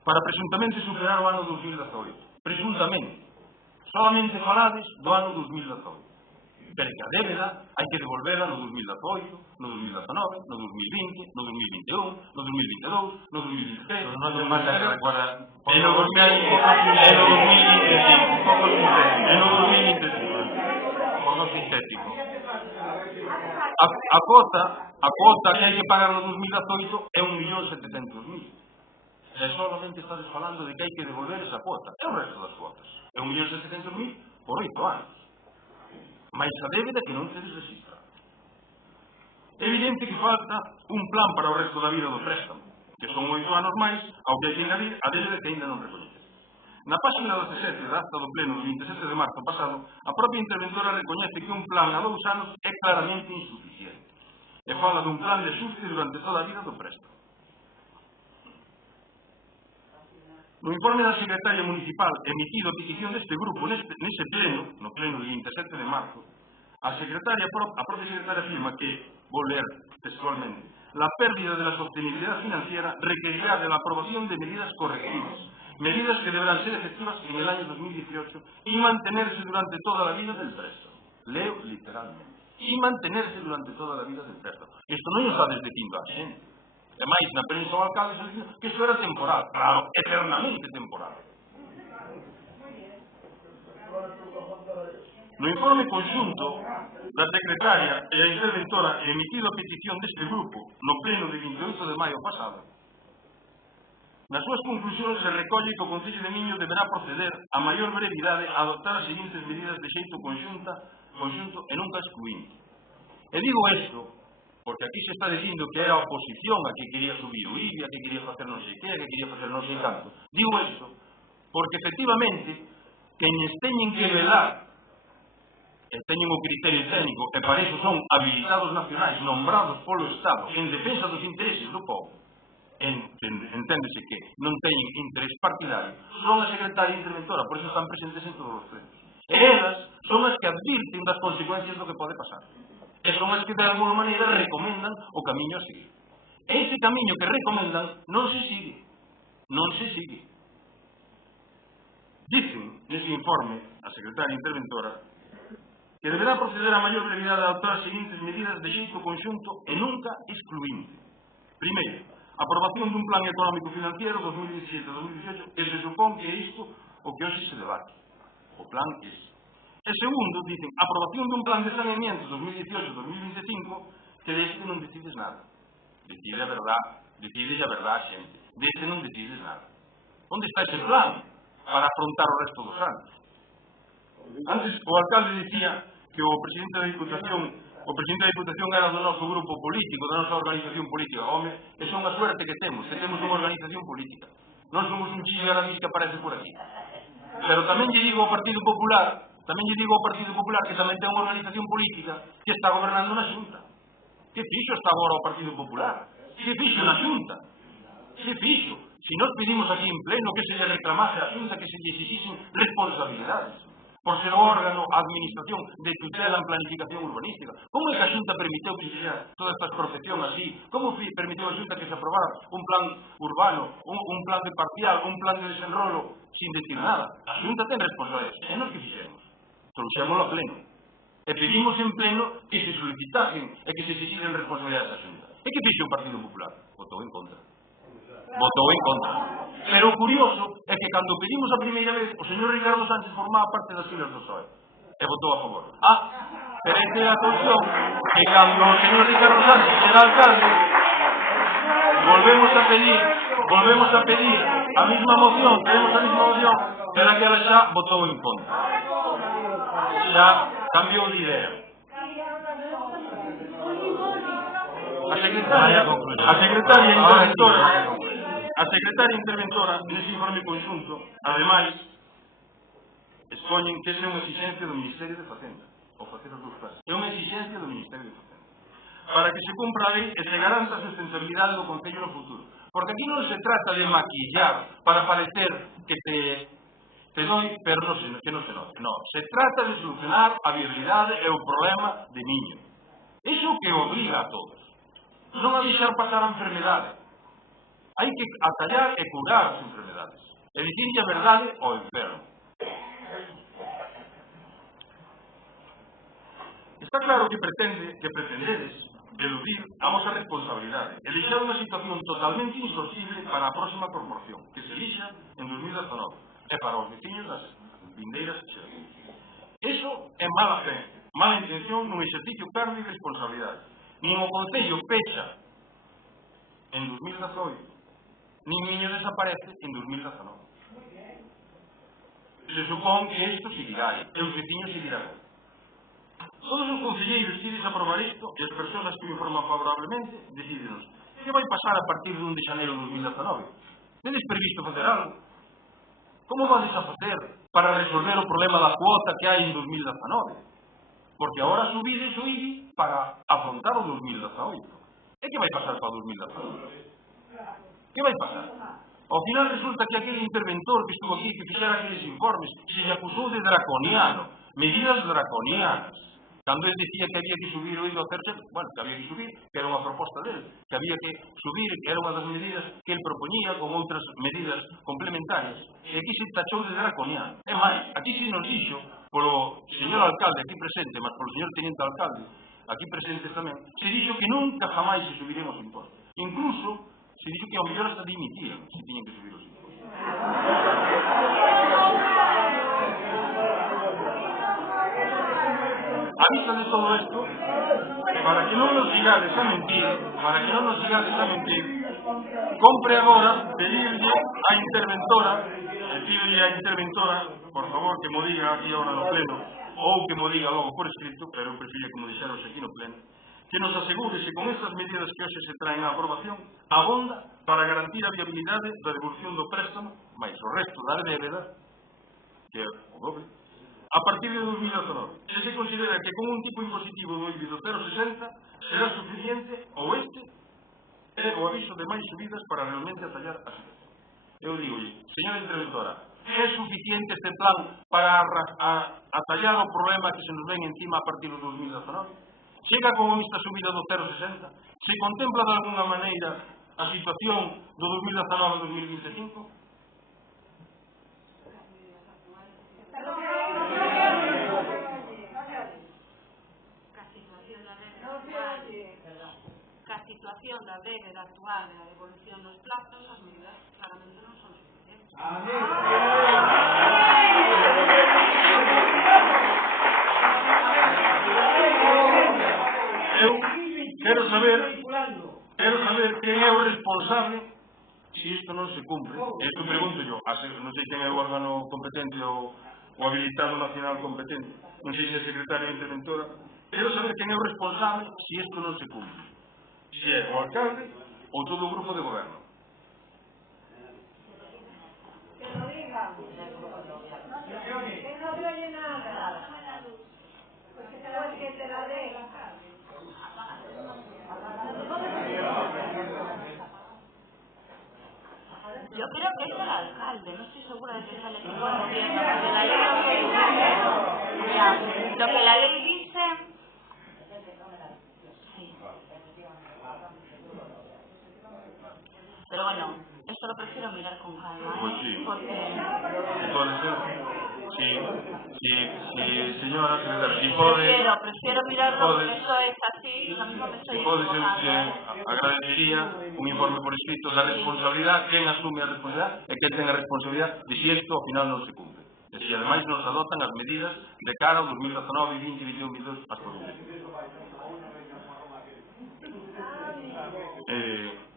para presuntamente superar o ano 2018. Presuntamente. Solamente falades do ano 2018. Pero que a débeda hai que devolverla no 2018, no 2019, no 2020, no 2021, no 2022, no 2023, non hace falta que recuerda e no 2025. poco sintético. A cuota que hai que pagar no 2018 é 1.700.000. E solamente estás falando de que hai que devolver esa cuota. É o resto das cuotas. É 1.700.000 por 8 anos. Mais a débeda que non tedes registrado. É evidente que falta un plan para o resto da vida do préstamo, que son 8 anos máis ao que hai que engadir a débeda que ainda non recoñece. Na página 17 da acta do pleno do 27 de marzo pasado, a propia interventora recoñece que un plan a 2 anos é claramente insuficiente e fala dun plan de ajuste durante toda a vida do préstamo. No informe da secretaria municipal emitido a petición deste grupo nese pleno, no pleno do 27 de marzo, a propia secretaria afirma que, vou ler textualmente, la pérdida de la sostenibilidad financiera requerirá de la aprobación de medidas correctivas, medidas que deberán ser efectivas en el año 2018 y mantenerse durante toda la vida del préstamo. Leo literalmente. Y mantenerse durante toda la vida del préstamo. Isto non o está desdicindo a xente. E máis, na prensa o alcalde se dicindo que iso era temporal. Claro, eternamente temporal. No informe conxunto da secretaria e a interventora emitido a petición deste grupo no pleno de 28 de maio pasado, nas súas conclusións se recolle que o Concello de Miño deberá proceder a maior brevidade a adoptar as seguintes medidas de xeito conxunto e nunca excluinte. E digo isto porque aquí se está dicindo que era a oposición a que quería subir o IBI, a que quería facer non sei que, a que quería facer non sei canto. Digo isto porque efectivamente quenes teñen que velar e teñen o criterio técnico e para iso son habilitados nacionais nombrados polo Estado en defensa dos intereses do povo, enténdese que non teñen interés partidario, son a secretaria interventora, por iso están presentes en todos os plenos. E elas son as que advirten das consecuencias do que pode pasar. E son as que de alguna maneira recomendan o camiño a seguir. E ese camiño que recomendan non se sigue. Non se sigue. Dicen nese informe a secretaria interventora que deberá proceder a maior brevidade a adoptar as seguintes medidas de xeito conxunto e nunca excluinte. Primeiro, aprobación dun plan económico financiero 2017-2018 que se supón que é isto o que hoxe se debate. O plan é. E segundo, dicen, aprobación dun plan de saneamiento 2018-2025 que deste non decides nada. Decide a verdade, xente. Deste non decides nada. Onde está ese plan para afrontar o resto dos anos? Antes, o alcalde decía que o presidente da Diputación era do noso grupo político, da nosa organización política. Home, é unha suerte que temos unha organización política. Non somos un chillo aradís que aparece por aquí. Pero tamén lle digo ao Partido Popular que tamén ten unha organización política que está gobernando na Xunta. Que fixo está agora o Partido Popular? Que fixo na Xunta? Que fixo? Si nos pedimos aquí en pleno que se lle reclamase a Xunta, que se lle exixisen responsabilidades por ser o órgano, a administración de tutela en planificación urbanística. Como é que a Xunta permitiu que se fixera toda esta expropiación así? Como permitiu a Xunta que se aprobara un plan urbano, un plan de parcial, un plan de desenrolo sin decir nada? A Xunta ten responsabilidades. E nos que fixemos? Trouxémoslo a pleno. E pedimos en pleno que se solicitasen e que se exigiren responsabilidades a Xunta. E que fixo o Partido Popular? Votou en contra. Pero o curioso é que cando pedimos a primeira vez, o señor Ricardo Sánchez formaba parte das filas do PSOE e votou a favor. Pero esta é a cuestión que cando o señor Ricardo Sánchez era alcalde, volvemos a pedir a mesma moción, pero aquela xa votou en contra. Xa cambiou de idea. A secretaria interventora nese informe conxunto, ademais, expoñen que esa é unha exigencia do Ministerio de Facenda, ou facer os dous casos. É unha exigencia do Ministerio de Facenda. para que se cumpra a lei e se garanta a sustentabilidade do Concello no futuro. Porque aquí non se trata de maquillar para parecer que te doy, pero que non se note. Non, se trata de solucionar a viabilidade e o problema de niño. Iso que obliga a todos. Non a deixar pasar a enfermedade. Hai que atallar e curar as enfermedades. E dicirlle a verdade ao enfermo. Está claro que pretendedes eludir a vosa responsabilidade e deixar unha situación totalmente insostible para a próxima corporación, que se lixa en 2019, e para os veciños das vindeiras xeracións. Iso é mala fe, mala intención nun exercicio claro de responsabilidade. Nin o Concello pecha en 2018, nin niño desaparece en 2019. Se supón que isto seguirá e os veciños seguirán. Todos os concelleiros que ides aprobar isto e as persoas que o informan favorablemente decídenos que vai pasar a partir de 1 de xaneiro de 2019. Tedes previsto facer algo? Como vades a facer para resolver o problema da cuota que hai en 2019? Porque agora subides o IBI para afrontar o 2018. E que vai pasar para o 2019? Que vai pasar? Ao final resulta que aquele interventor que estuvo aquí, que fixera aqueles informes, se lle acusou de draconiano, medidas draconianas. Cando ele dicía que había que subir o IVA ao terceiro, bueno, que había que subir, que era unha proposta dele, que había que subir, que era unha das medidas que ele propoñía con outras medidas complementarias. E aquí se tachou de draconiano. É máis, aquí se nos dixo, polo señor alcalde aquí presente, mas polo señor teniente alcalde, aquí presente tamén, se dixo que nunca jamais se subirían os impostos. Incluso se dixo que ao mellor hasta dimitían se tiñen que subir os impostos. A vista de todo isto, para que non nos sigades a mentir, compre agora pedirlle á interventora, por favor, que mo diga aquí ahora no pleno, ou que mo diga logo por escrito, pero eu prefiro que mo dixeros aquí no pleno, que nos asegure se con estas medidas que hoxe se traen a aprobación abonda para garantir a viabilidade da devolución do préstamo máis o resto da débeda, que é o doble, a partir de 2019. Se considera que con un tipo impositivo do IBI do 0,60 será suficiente ou este é o aviso de máis subidas para realmente atallar a situación. Eu digo, señora interventora, é suficiente este plan para atallar o problema que se nos ven encima a partir do 2019? Chega con esta subida do 0,60? Se contempla de alguna maneira a situación do 2019-2025? A situación da débeda actual e a devolución dos plazos, as medidas claramente non son suficientes. Eu quero saber quen é o responsable se isto non se cumpre. Isto pregunto yo, non sei quen é o órgano competente ou o habilitado nacional competente, non sei se é secretario ou interventora. Quero saber quen é o responsable se isto non se cumpre. Se é o alcalde ou todo o grupo de goberno. Que lo diga. Que no se oye nada. Pues que te la dé. Yo creo que es el alcalde, no estoy segura de que sea el equipo de gobierno, porque la ley lo que la ley dice. Sí. Pero bueno, esto lo prefiero mirar con calma, Pues sí. Porque... Sí, señora secretaria, si pode... Prefiero mirarlo porque eso es así, lo mismo me estoy equivocando. Agradecería un informe por escrito da responsabilidade, quen asume a responsabilidade e quen ten a responsabilidade de si isto ao final non se cumpre. E se ademais nos adotan as medidas de cara ao 2019, 20, 21, 22 hasta o 2020.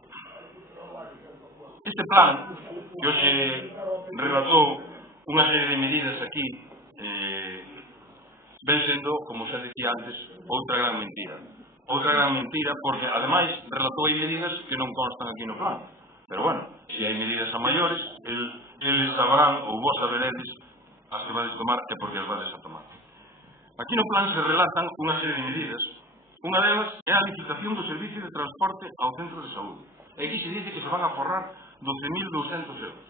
Este plan, que hoxe relatou unha serie de medidas aquí, ven sendo, como xa decía antes, outra gran mentira. Outra gran mentira porque, ademais, relatou aí medidas que non constan aquí no plan. Pero, bueno, se hai medidas a maiores, eles sabrán, ou vos saberedes, as que vades tomar e porque as vades a tomar. Aquí no plan se relatan unha serie de medidas Unha delas é a licitación do servicio de transporte ao centro de saúde. E aquí se dice que se van a forrar 12.200 euros.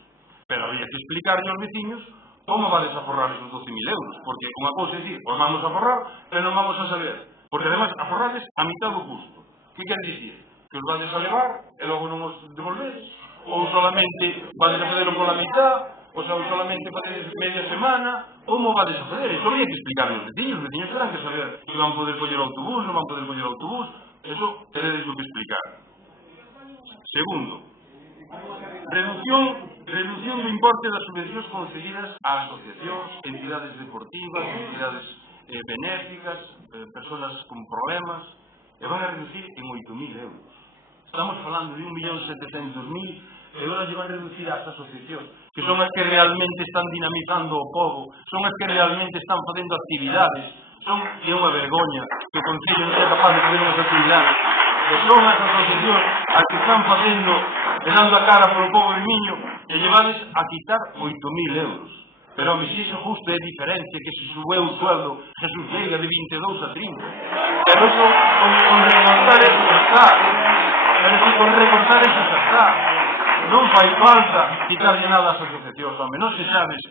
Pero había que explicarlle aos veciños como vades a forrar esos 12.000 euros. Porque unha cousa é dicir, os vamos a forrar, pero non vamos a saber. Porque además a forrades a mitad do custo. Que quer dicir? Que os vades a levar e logo non os devolvedes? Ou solamente vades a facelo pola mitad? Ou solamente facedes media semana? Como vades a fazer? Iso había que explicarle aos veciños. Os veciños terán que saber que van poder coller o autobús, non van poder coller o autobús. Eso teredes que explicar. Segundo, reducción do importe das subvencións concedidas a asociacións, entidades deportivas, entidades benéficas, persoas con problemas, e van a reducir en 8.000 euros. Estamos falando de 1.700.000 euros e van a reducir ás asociacións, que son as que realmente están dinamizando o pobo, son as que realmente están facendo actividades, e é unha vergoña que o Concello non é capaz de fazer unhas actividades, que son as asociacións as que están facendo e dando a cara polo pobo de Miño e llevades a quitar 8.000 euros. Pero, home, se iso justo é diferente que se subeu o sueldo Jesús Veiga de 22 a 30. Pero iso, con recortar eso xa está. Pero iso con recortar eso xa está. Non fai falta quitarlle nada ás asociacións, home. Non se sabes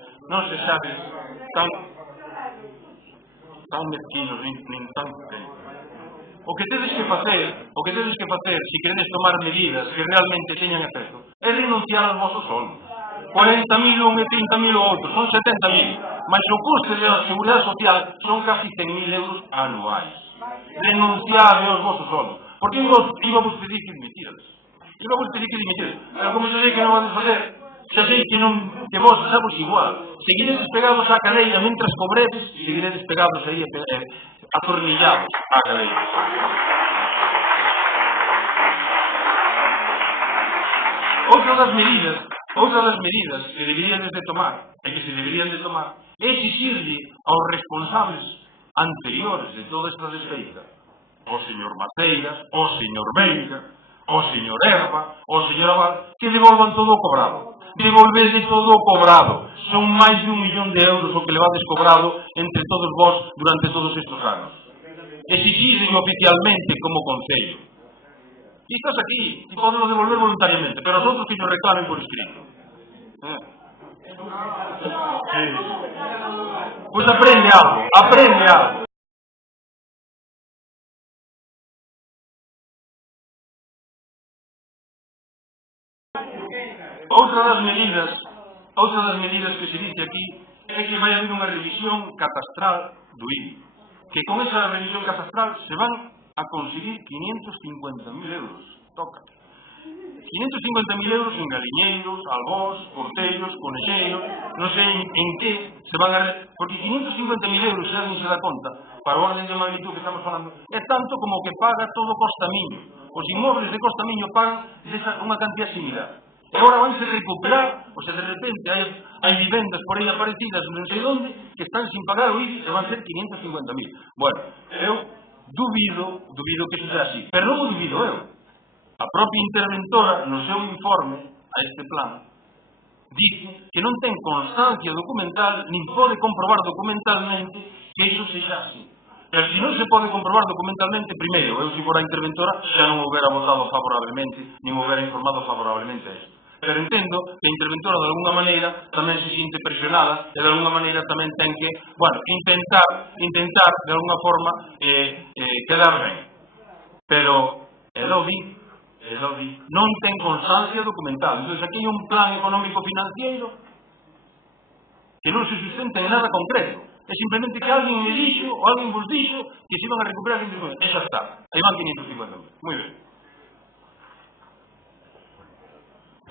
tan mezquinos, nin tan pequenos. O que tedes que facer, se queredes tomar medidas que realmente teñan efecto, é renunciar aos vosos soldos. 40.000 un e 30.000 o outro, son 70.000. Mas o custe da Seguridade Social son casi 100.000 euros anuais. Renunciar aos vosos soldos. Porque iba vos pedir que dimitires. Pero como xa sei que non vades facer, xa sei que vos sabos igual. Seguiredes pegados á cadeira mentras cobredes, seguiredes pegados aí atornillados á cadeira. Outra das medidas que deberíades de tomar e que se deberían de tomar é exixirlle aos responsables anteriores de toda esta desfeita, o señor Maceiras, o señor Veiga, o señor Herba, o señor Abad, que devolvan todo o cobrado. Devolvede todo o cobrado. Son máis de 1.000.000 de euros o que levades cobrado entre todos vos durante todos estes anos. Exixíselo oficialmente como Concello. E estás aquí, e podemos devolver voluntariamente, pero os outros que nos reclamen por escrito. Pois aprende algo. Outra das medidas que se dice aquí é que vai haber unha revisión catastral do IBI, que con esa revisión catastral se van a conseguir 550.000 euros. Toca. 550.000 euros en galiñeiros, albós, portellos, conexeiros, non sei en que se van a... Porque 550.000 euros, se alguén se dá conta, para o orden de magnitud que estamos falando, é tanto como que paga todo Costa Miño. Os inmobles de Costa Miño pagan unha cantidad similar. E agora vanse recuperar, ou sea, de repente hai vivendas por aí aparecidas non sei onde que están sin pagar o IBI e van ser 550.000. Bueno, eu dubido que iso sea así, pero non o dubido eu. A propia interventora, no seu informe a este plan, dice que non ten constancia documental nin pode comprobar documentalmente que iso sexa así. Pero se non se pode comprobar documentalmente, primeiro, eu se fora interventora xa non houbera votado favorablemente nin houbera informado favorablemente a isto. Pero entendo que a interventora de alguna maneira tamén se sinte presionada e de alguna maneira tamén ten que, intentar de alguna forma quedar ben. Pero non ten constancia documental. Entón, aquí hai un plan económico financiero que non se sustenta en nada concreto. É simplemente que alguén me dixo ou alguén vos dixo que se iban a recuperar 550. E xa está. Aí van 550. Moi ben.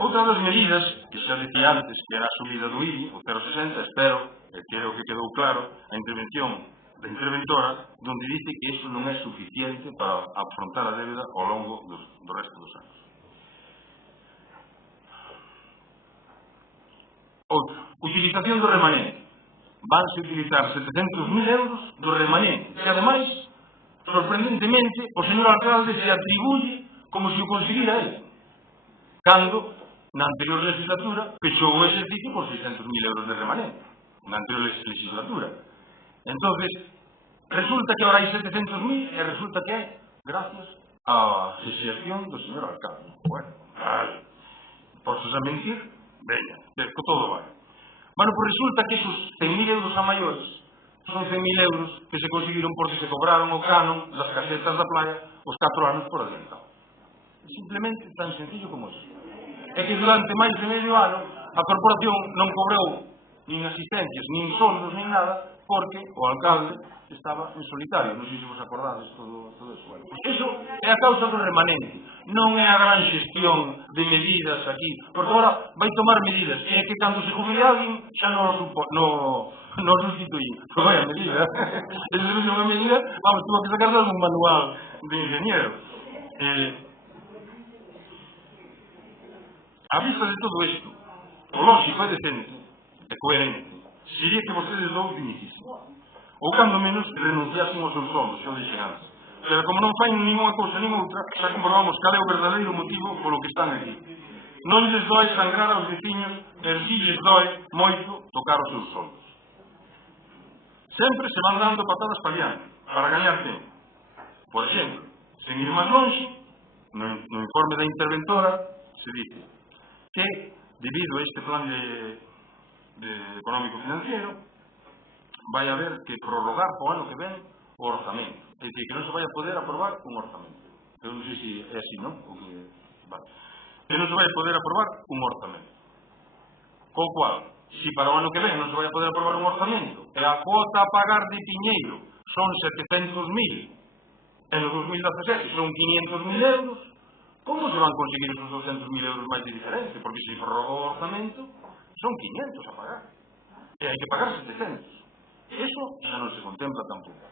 Outra das medidas, que xa decía antes que era a subida do IBI, o 0,60, espero, creo que quedou claro, a intervención da interventora, donde dice que iso non é suficiente para afrontar a débeda ao longo do resto dos anos. Outra, utilización do remanente. Vanse utilizar 700.000 euros do remanente, que ademais, sorprendentemente, o señor alcalde se atribuye como se o conseguira ele, cando na anterior legislatura fechou o exercicio por 600.000 euros de remanente, na anterior legislatura. Entonces, resulta que ahora hai 700.000 e resulta que é gracias á exerción do señor alcalde. Bueno, vale. Posas a mentir, veña, que todo vai. Bueno, pois resulta que esos 100.000 euros a maiores son 100.000 euros que se conseguiron porque se cobraron o canon das casetas da playa os 4 anos por adiantado. Simplemente tan sencillo como eso. É que durante máis de medio ano a corporación non cobrou nin asistencias, nin soldos, nin nada, porque o alcalde estaba en solitario. Non sei se vos acordades todo eso. Bueno, pues eso é a causa do remanente. Non é a gran xestión de medidas aquí, porque agora vai tomar medidas, e é que cando se jubile alguén xa non sustituí. Pues vaya medida. Esa é unha medida, vamos, tuvo que sacar de algún manual de ingeniero. A vista de todo isto, o lógico e decente e coherente sería que vostedes dous dimitisen, ou cando menos renunciasen aos seus soldos, xa o dixen antes. Pero como non fai ninguna cousa nin outra, xa comprobamos cal é o verdadeiro motivo polo que están aquí. Non lles dói sangrar aos veciños, pero si lles dói moito tocar os seus soldos. Sempre se van dando patadas para diante, para gañar tempo. Por exemplo, sen ir máis longe, no informe da interventora se dice que, debido a este plan económico financiero, vai haber que prorrogar o ano que ven o orzamento. É dicir, que non se vai a poder aprobar un orzamento. Eu non sei se é así, non? Vale. Que non se vai a poder aprobar un orzamento. Co cual, se para o ano que ven non se vai a poder aprobar un orzamento e a cuota a pagar de Piñeiro son 700.000 e no 2017 son 500.000 euros, como se van conseguir esos 200.000 euros máis de diferencia? Porque se prorroga o orzamento son 500 a pagar e hai que pagar 700. Eso xa non se contempla tampouco.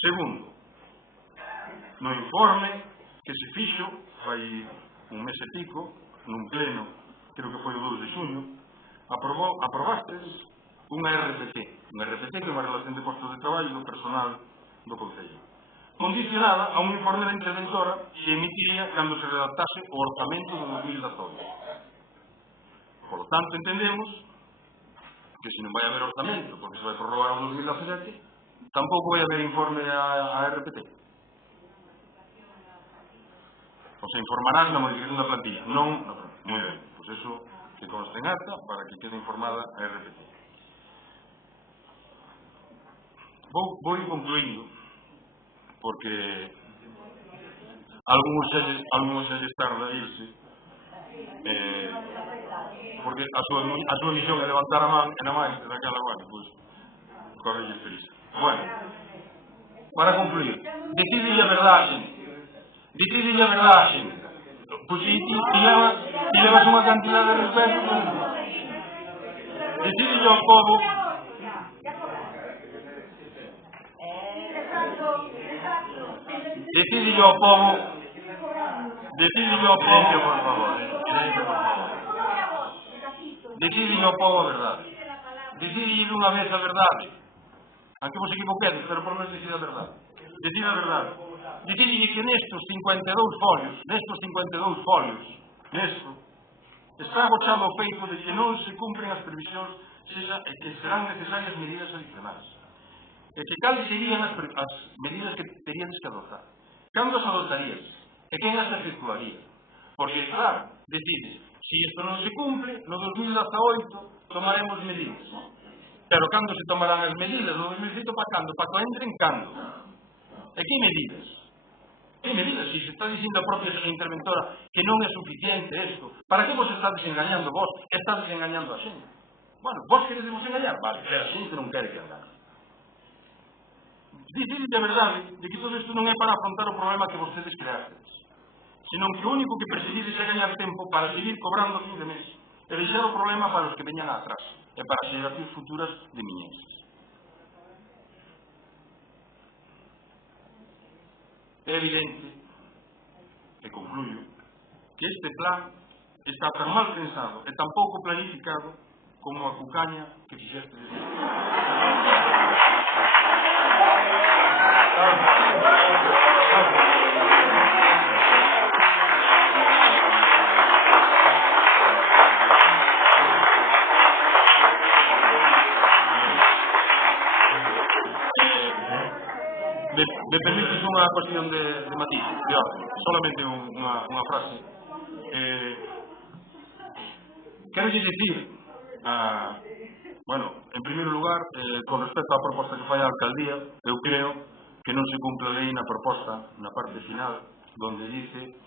Segundo, no informe que se fixo fai un mes e pico, nun pleno, creo que foi o 2 de xuño, aprobastes unha RPT. Unha RPT que é unha relación de postos de traballo do personal do Concello, condicionada a un informe da interventora que emitiría cando se redactase o orzamento do 2018. Por lo tanto, entendemos que se non vai haber orzamento, porque se vai prorrogar o 2017, tampouco vai haber informe a RPT. O se informarán na modificación da plantilla. Non, moi ben, pois eso que conste en acta para que quede informada a RPT. Vou ir concluindo, porque algúns xa lles tarda a irse, porque a súa misión é levantar a man e na máis daquela guarda, pois correlle feliz. Bueno, para concluir, decidille a verdade, pois si ti levas unha cantidad de respeto, decidille ao povo, decidille ao povo a verdade. Decidille dunha vez a verdade. Aunque vos equivoquedes, pero por menos decide a verdade. Decide a verdade. Decidille que nestos 52 folios, está agochado o feito de que non se cumpren as previsións e que serán necesarias medidas adicionais. E que cales serían as medidas que teríades que adoptar. Cando as adoptarías? E quen as efectuaría? Porque, claro, decide, se isto non se cumple, no 2018 tomaremos medidas. Pero cando se tomarán as medidas no 2018 para cando? Para que entren cando? E que medidas? Que medidas? Se se está dicindo a propia interventora que non é suficiente isto, para que vos está desengañando vos? Está desengañando a xente. Bueno, vos queredes vos engañar? Vale, pero a xente non quere que engañe. Dicide a verdade de que todo isto non é para afrontar o problema que vostedes creastedes, senón que o único que perseguides é gañar tempo para seguir cobrando a fin de mes e deixar o problema para os que veñan atrás e para as xeracións futuras de miñenses. É evidente, e concluyo, que este plan está tan mal pensado e tan pouco planificado como a cucaña que fixeste desde. me permites unha cuestión de matiz, solamente unha frase. Quero dicir, bueno, en primeiro lugar, con respecto á proposta que fai a alcaldía, eu creo que non se cumple a lei na proposta, na parte final, donde dice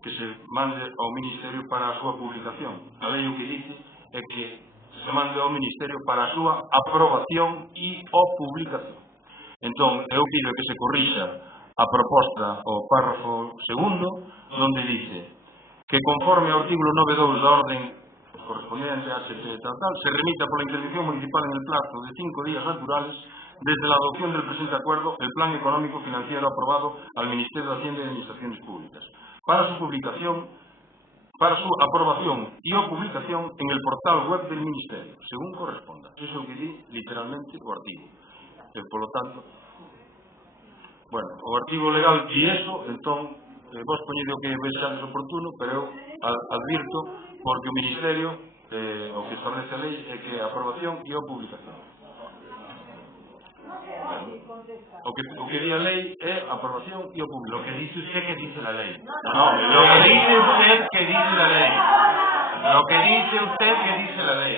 que se mande ao Ministerio para a súa publicación. A lei o que dice é que se mande ao Ministerio para a súa aprobación e ou publicación. Entón, eu pido que se corrixa a proposta ao párrafo segundo, donde dice que conforme ao artículo 9.2 da orden correspondiente a HP tal, se remita por la intervención municipal en el plazo de 5 días naturales desde la adopción del presente acuerdo el plan económico financiero aprobado al Ministerio de Hacienda y Administraciones Públicas para su publicación, para su aprobación y o publicación en el portal web del Ministerio, según corresponda. Eso es lo que di literalmente o artigo. Por lo tanto, bueno, o artigo legal di eso, entón, vos poñede o que vexades oportuno, pero eu advirto porque o Ministerio, o que establece a lei, é que a aprobación e a publicación. O que di a lei é a aprobación e a publicación. Lo que dice usted que dice la ley. No, lo que dice usted que dice la ley. Lo que dice usted que dice la ley.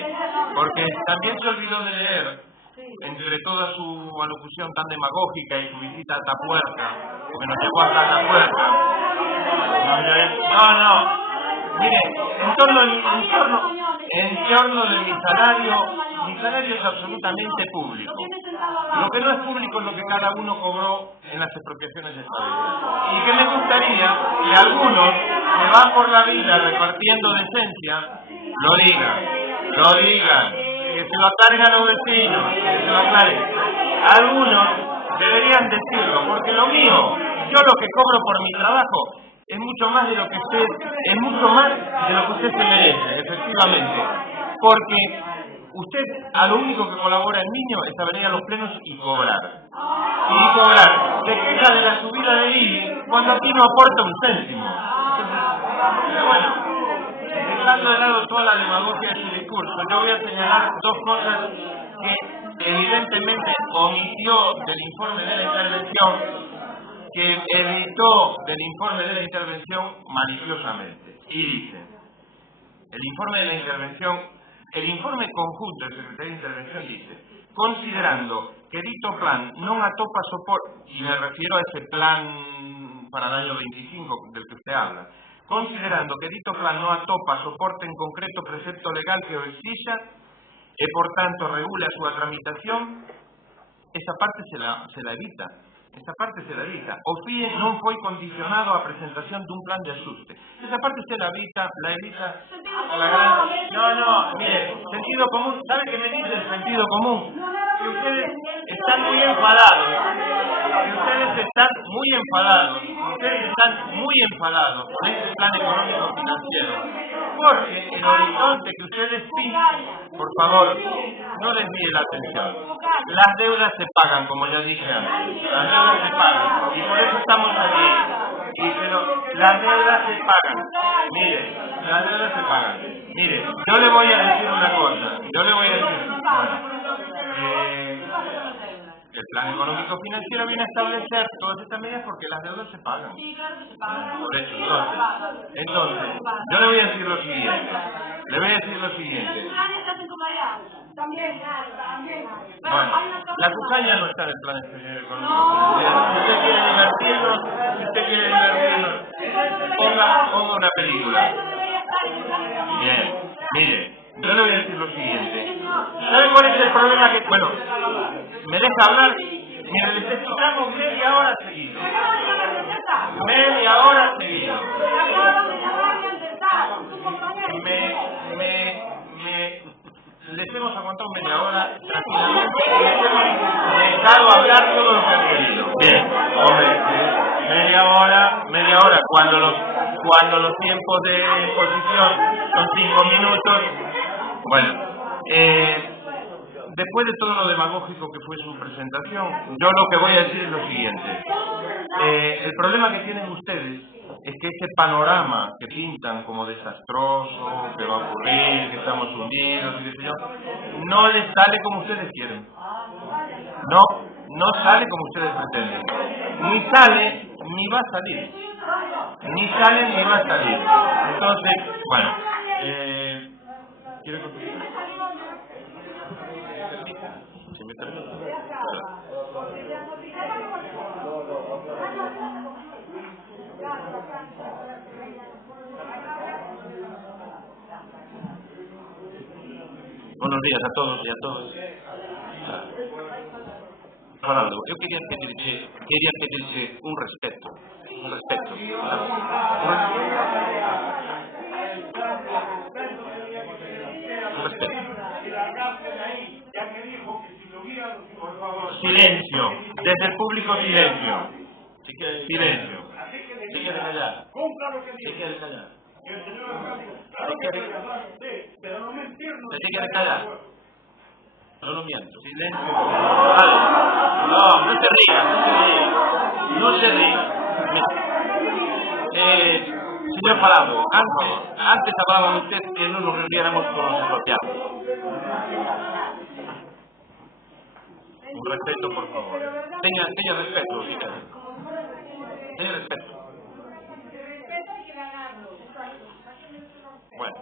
Porque también se olvidó de leer, entre toda su alocución tan demagógica y su visita a Atapuerca, porque nos llevó hasta Atapuerca. No. Mire, en torno de mi salario es absolutamente público. Lo que no es público es lo que cada uno cobró en las expropiaciones históricas. Y que me gustaría que algunos que van por la vida repartiendo decencia lo digan, que se lo aclaren a los vecinos, que se lo aclaren. Algunos deberían decirlo, porque lo mío, yo lo que cobro por mi trabajo es mucho más de lo que usted se merece, efectivamente, porque usted a lo único que colabora el niño es a venir a los plenos y cobrar. Se queja de la subida de IBI cuando aquí no aporta un céntimo. Pero bueno, dejando de lado toda la demagogia de su discurso, yo voy a señalar dos cosas que evidentemente omitió del informe de la intervención, que editó del informe de la intervención maliciosamente. Y dice, el informe conjunto del Secretario de Intervención dice, considerando que dito plan non atopa soporte, y me refiero a ese plan para el año 25 del que usted habla, considerando que dito plan non atopa soporte en concreto precepto legal que o exixa e, por tanto, regule a súa tramitación, esa parte se la evita. Esa parte se la evita. O FIE non foi condicionado á presentación dun plan de axuste. Esa parte se la evita No, mire, sentido común, ¿sabe qué me dice el sentido común? Que ustedes están muy enfadados. Ustedes están muy enfadados con este plan económico financiero. Porque el horizonte que ustedes pintan, por favor, no desvíe la atención. Las deudas se pagan, como ya dije antes. Las deudas se pagan. Y por eso estamos aquí. Las deudas se pagan. Mire, las deudas se pagan. Mire, yo le voy a decir una cosa. El plan económico financiero viene a establecer todas estas medidas porque las deudas se pagan. Por eso, entonces, yo le voy a decir lo siguiente. Bueno, la cucaña no está en el plan económico financiero. Si usted quiere divertirnos, ponga una película. Bien, mire, yo le voy a decir lo siguiente. ¿Sabe cuál es el problema? Bueno, me deja hablar. Mire, les explicamos media hora seguido. Les hemos aguantado media hora tranquilamente y les hemos dejado hablar todo lo que han querido. Bien, hombre, media hora cuando los tiempos de exposición son 5 minutos. Bueno, después de todo lo demagógico que fue su presentación, yo lo que voy a decir es lo siguiente. El problema que tienen ustedes es que ese panorama que pintan como desastroso, que va a ocurrir, que estamos hundidos, y qué sé yo, no les sale como ustedes quieren. no sale como ustedes pretenden. Ni sale, ni va a salir. Ni sale, ni va a salir. Entonces, bueno, ¿quiere contestar? Si me permite. Buenos días a todos e a todas. Ronaldo, eu quería pedirche un respeto. Un respeto. Silencio. Desde el público, silencio. Silencio. Se quiere callar. Se quiere callar. Se quiere callar. Yo no miento. Silencio. Vale. No se ría. No se ría. Señor Falado, antes hablaba usted que no nos reuniéramos con los expropiados. Un respeto, por favor. Tenga respeto, señor. Tenga respeto. Bueno,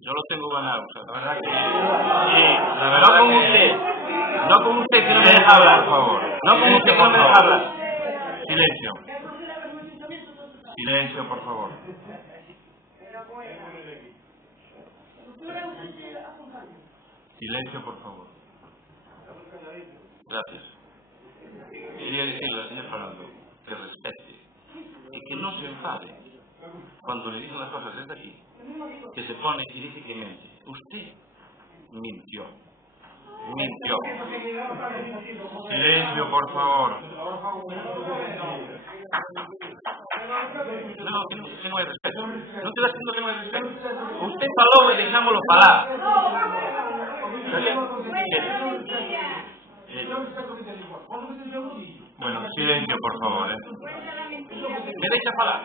yo lo tengo ganado, o sea, la verdad que... la verdad no con usted que no me deja hablar, por favor. No con usted que no me deja hablar. Silencio. Silencio, por favor. Silencio, por favor. Gracias. Quería decirle al señor Fernando que respete y que no se enfade cuando le dicen las cosas desde aquí, que se pone y dice que miente. Usted mintió. Mintió. Silencio, por favor. No, que no hay respeto. No te das diciendo que no hay respeto. Usted faló y dejámoslo falar. Bueno, silencio, por favor. ¿Me deja falar?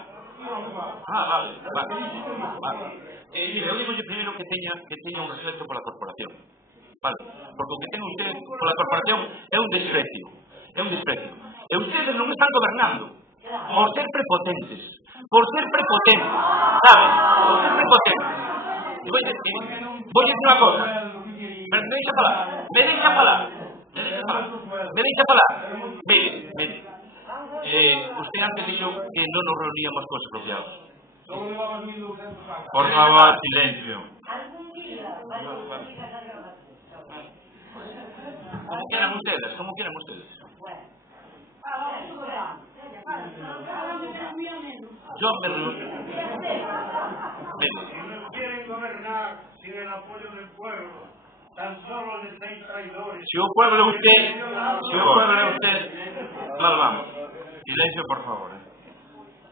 Vale. Mire, eu digo primeiro que teña un respeto pola corporación. Vale, porque o que ten usted pola corporación é un desprecio. E ustedes non están gobernando por ser prepotentes. ¿Sabes? Por ser prepotentes. Y voy a decir una cosa. ¿Me deja falar? Mire. Usted antes dijo que no nos reuníamos con expropiados. Por favor, silencio. Como quieran ustedes. Yo me reuní. Quieren gobernar sin el apoyo del pueblo. Tan solo de 6 traidores. Si un pueblo de usted, mal vamos. Silencio, por favor.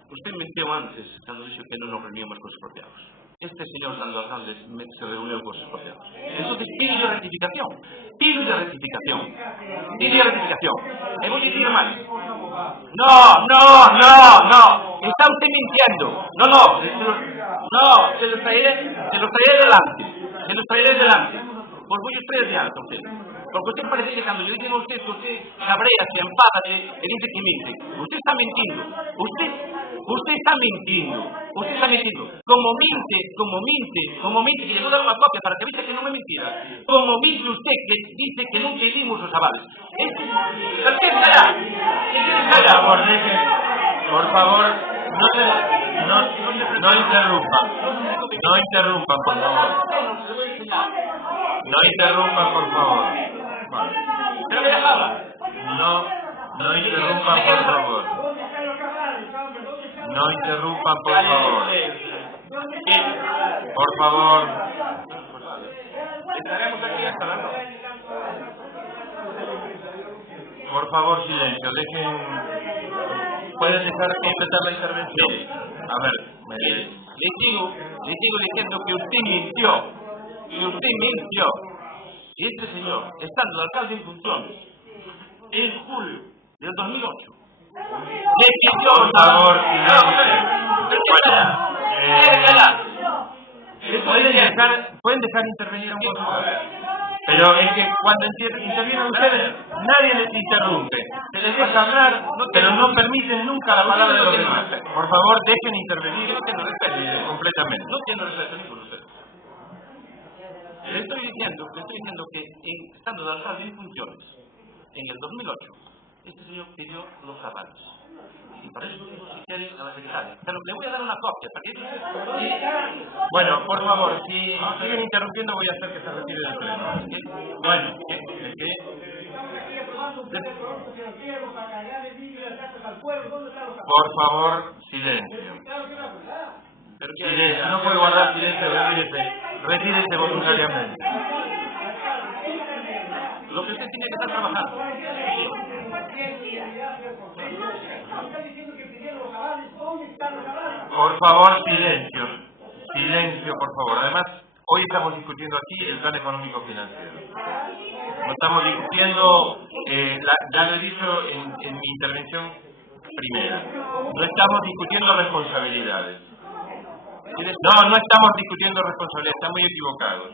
Usted mintió antes cuando dijo que no nos reuníamos con expropiados. Este señor Sandro Hernández se reunió con expropiados. Entonces pide rectificación. Y voy a decir más. No. Está usted mintiendo. No. Se los traeré delante. Pues voy a traer delante a usted. Porque usted parece que cuando yo digo a usted que usted cabrea, se enfada y dice que miente. Usted está mintiendo. Usted está mintiendo. Como miente, que le voy a dar una copia para que vea que no me mentira. Como miente usted que dice que nunca dimos los avales. Por favor, no interrumpan, por favor. No interrumpan, por favor. Vale. ¿Pero me deja hablar? No interrumpan, por favor. No interrumpan, por favor. Por favor. Estaremos aquí hasta las 9. Por favor, silencio. ¿Pueden dejar que empezar la intervención? A ver, le sigo diciendo que usted mintió. Y este señor, estando de alcalde en funciones, en julio del 2008, le pidió... Por favor, ¿pueden dejar intervenir a un poco? Pero es que cuando intervienen ustedes, nadie les interrumpe. Se les deja hablar, pero no permiten nunca la palabra de los demás. Por favor, dejen intervenir completamente. No tiene respeto ni por usted. Le estoy diciendo que estando de alcalde en funciones, en el 2008, este señor pidió los avales. Y para eso, si quiere, a la secretaria. Pero le voy a dar una copia para que... Bueno, por favor, si siguen interrumpiendo voy a hacer que se retire del pleno. Bueno, por favor, silencio. Silencio, no puede guardar silencio, retírese voluntariamente. Lo que usted tiene que estar trabajando. Por favor, silencio. Silencio, por favor. Además, hoy estamos discutiendo aquí el plan económico financiero. No estamos discutiendo, ya lo he dicho en mi intervención primera, no estamos discutiendo responsabilidades. No estamos discutiendo responsabilidades, están muy equivocados.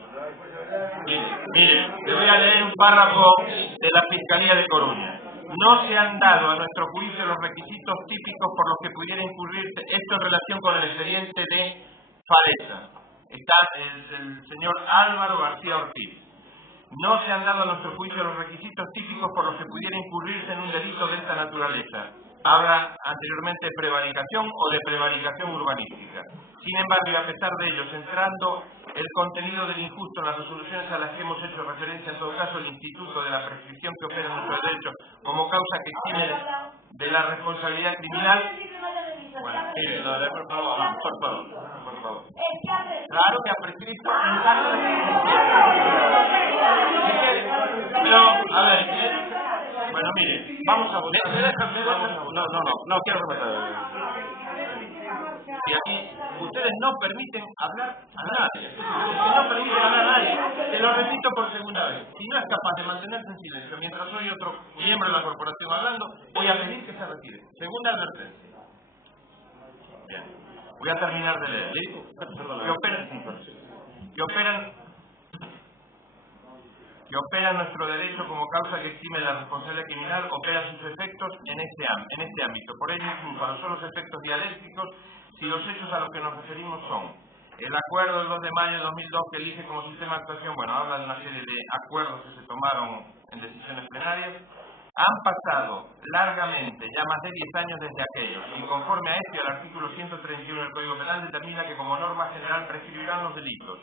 Mire, le voy a leer un párrafo de la Fiscalía de Coruña. No se han dado a nuestro juicio los requisitos típicos por los que pudiera incurrirse esto en relación con el expediente de Falesa. Está el señor Álvaro García Ortiz. No se han dado a nuestro juicio los requisitos típicos por los que pudiera incurrirse en un delito de esta naturaleza. Habla anteriormente de prevaricación o de prevaricación urbanística. Sin embargo, y a pesar de ello, centrando el contenido del injusto en las resoluciones a las que hemos hecho referencia, en todo caso, el Instituto de la Prescripción que opera en nuestro derecho como causa que exime de la responsabilidad criminal. Bueno, mire, por favor. Claro que ha prescrito. Pero, a ver, bueno, mire, vamos a votar. No quiero rematar. Y aquí ustedes no permiten hablar a nadie. No permiten hablar a nadie. Te lo repito por segunda vez. Si no es capaz de mantenerse en silencio mientras soy otro miembro de la corporación hablando, voy a pedir que se retire. Segunda advertencia. Bien. Voy a terminar de leer. Que operan nuestro derecho como causa que exime la responsabilidad criminal, opera sus efectos en este ámbito. Por ello, incluso a no solo los efectos dialécticos, si los hechos a los que nos referimos son el acuerdo del 2 de mayo de 2002 que elige como sistema de actuación, bueno, habla de una serie de acuerdos que se tomaron en decisiones plenarias, han pasado largamente, ya más de 10 años desde aquellos, y conforme a esto y al artículo 131 del Código Penal determina que como norma general prescribirán los delitos,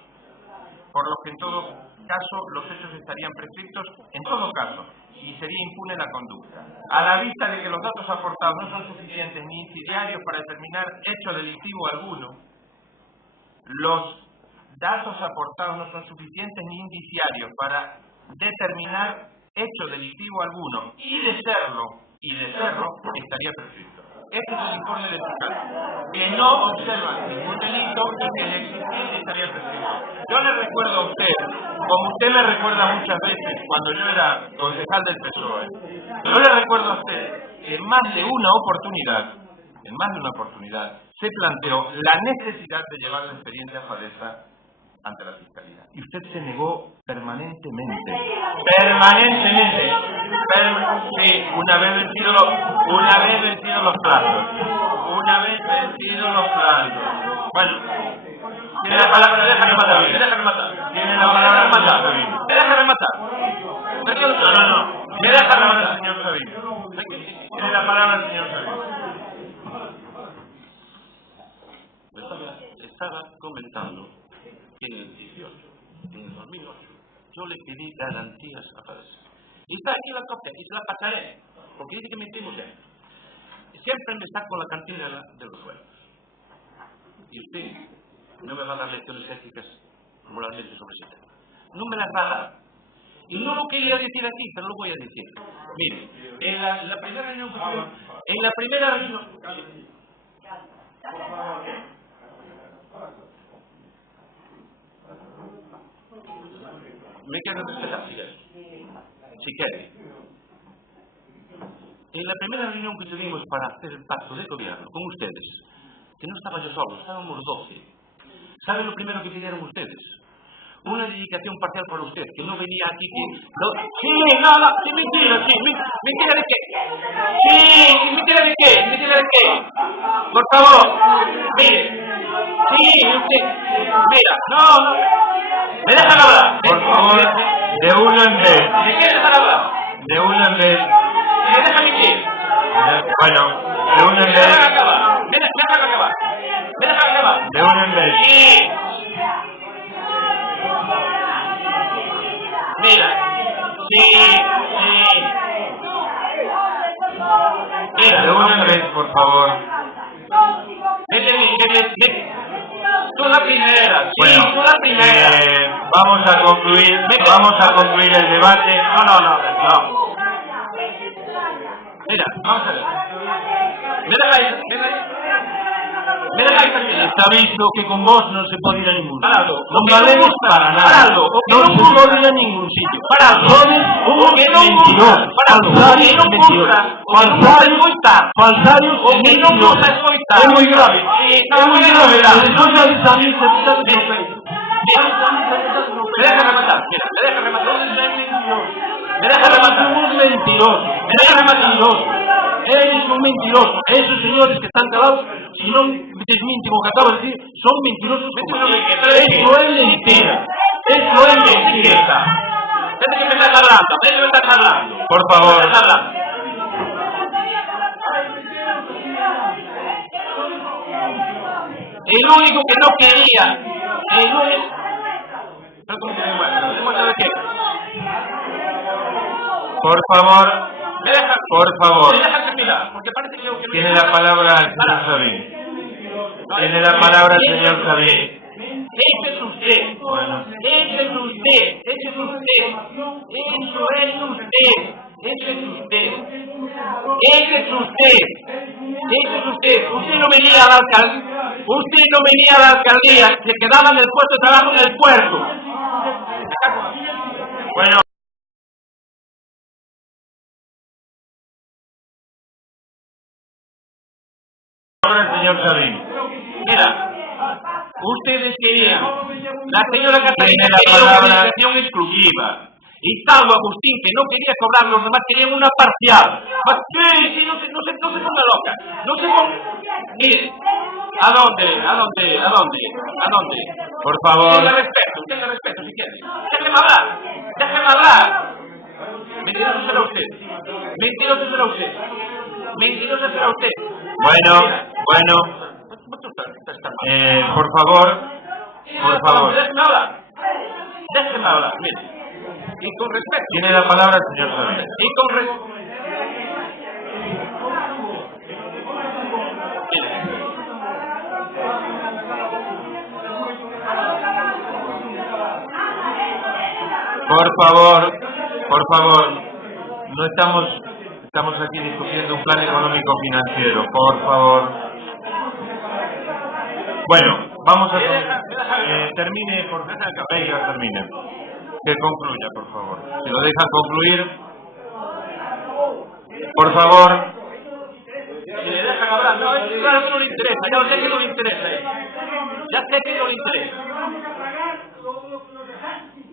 por lo que en todo caso los hechos estarían prescriptos en todo caso y sería impune la conducta. A la vista de que los datos aportados no son suficientes ni incendiarios para determinar hecho delictivo alguno, los datos aportados no son suficientes ni indiciarios para determinar hecho delictivo alguno y de serlo, estaría prescripto. Este es el informe del fiscal, que no observa ningún delito y que el existente estaría prescrito. Yo le recuerdo a usted, como usted me recuerda muchas veces cuando yo era concejal del PSOE, yo le recuerdo a usted que en más de una oportunidad, se planteó la necesidad de llevar el expediente a Falesa ante la Fiscalía. Y usted se negó permanentemente. Sí, una vez vencidos los plazos. Bueno, tiene la palabra, déjame matar. Tiene la palabra, déjame matar. No. Me deja rematar, señor Sabino. Tiene la palabra el señor Sabino. Estaba comentando que en el 18, en el 2008, yo le pedí garantías a Falesa. Y está aquí la copia, y se la pasaré, porque dice que mentimos ya. Siempre me saco la cantinela de los sueldos. Y usted no me va a dar lecciones éticas moralmente sobre ese tema. No me las va a dar. Y no lo quería decir aquí, pero lo voy a decir. Mire, en la primera reunión me quiero respetar, si quiere. En la primera reunión que tuvimos para hacer el pacto de gobierno con ustedes, que no estaba yo solo, estábamos 12. ¿Saben lo primero que pidieron ustedes? una dedicación parcial para usted, que no venía aquí que... Sí, no, sí, mentira, sí, mentira de qué. Sí, mentira de qué, mentira de qué. Por favor, mire. Sí, usted, mira, no. ¿Me dejan hablar? Por favor, de uno en vez. ¿Me quiere dejar hablar? De uno en vez. ¿Me dejan mentir? Bueno, de uno en ¿Me dejan vez. acabar? ¿Me dejan acabar? ¿Me dejan acabar? De uno en vez. Sí. Mira. Sí. Mira. De uno en vez, por favor. Vete. Tú la primera. Sí, Bueno, tú la primera. vamos a concluir el debate. No. Mira, vamos a ver. Me dejáis terminar. Está visto que con vos no se puede ir a ningún sitio. Parado. No valemos para nada. Parado. No se puede ir a ningún sitio. Parado. Sois un mentiroso. Falsarios mentirosos. Falsarios mentirosos. Es muy grave. Es muy grave. Después de salir Me deja rematar. un mentiroso. Eres un mentiroso. Esos señores que están calados, si no desmienten lo que acabas de decir, son mentirosos. Eso es mentira. Eso es mentira. ¿De qué me estás hablando? Por favor. El único que no quería, ¿Cómo que demuestra de qué? Por favor. Por favor. Me deja terminar, porque parece que yo que no... Tiene la palabra el señor Sabín. Tiene la palabra el señor Sabín. Ese es usted. Bueno. Ese es usted. Eso es usted. Usted no venía a la alcaldía. Se quedaba en el puesto de trabajo en el puerto. Bueno. Ahora el señor Sabín. Mira, ustedes querían, la señora Catalina Tiene la quería una palabra. dedicación exclusiva. Y Salvo Agustín, que no quería cobrar, los demás querían una parcial. Sí, no se ponga loca. No se ponga... Mire, ¿a dónde? Por favor. Tenga respeto si quiere. Déjeme hablar. Mentiroso será usted. Bueno. Por favor. Déjeme hablar, mire. Y con respeto. Tiene la palabra el señor Sabín. Y con respeto. Por favor. No estamos aquí discutiendo un plan económico financiero. Por favor. Bueno, vamos a termine, por favor. Termine. Que concluya, por favor. Si lo dejan concluir. Por favor. Si le dejan hablar, claro que no le interesa, ya sé que no le interesa.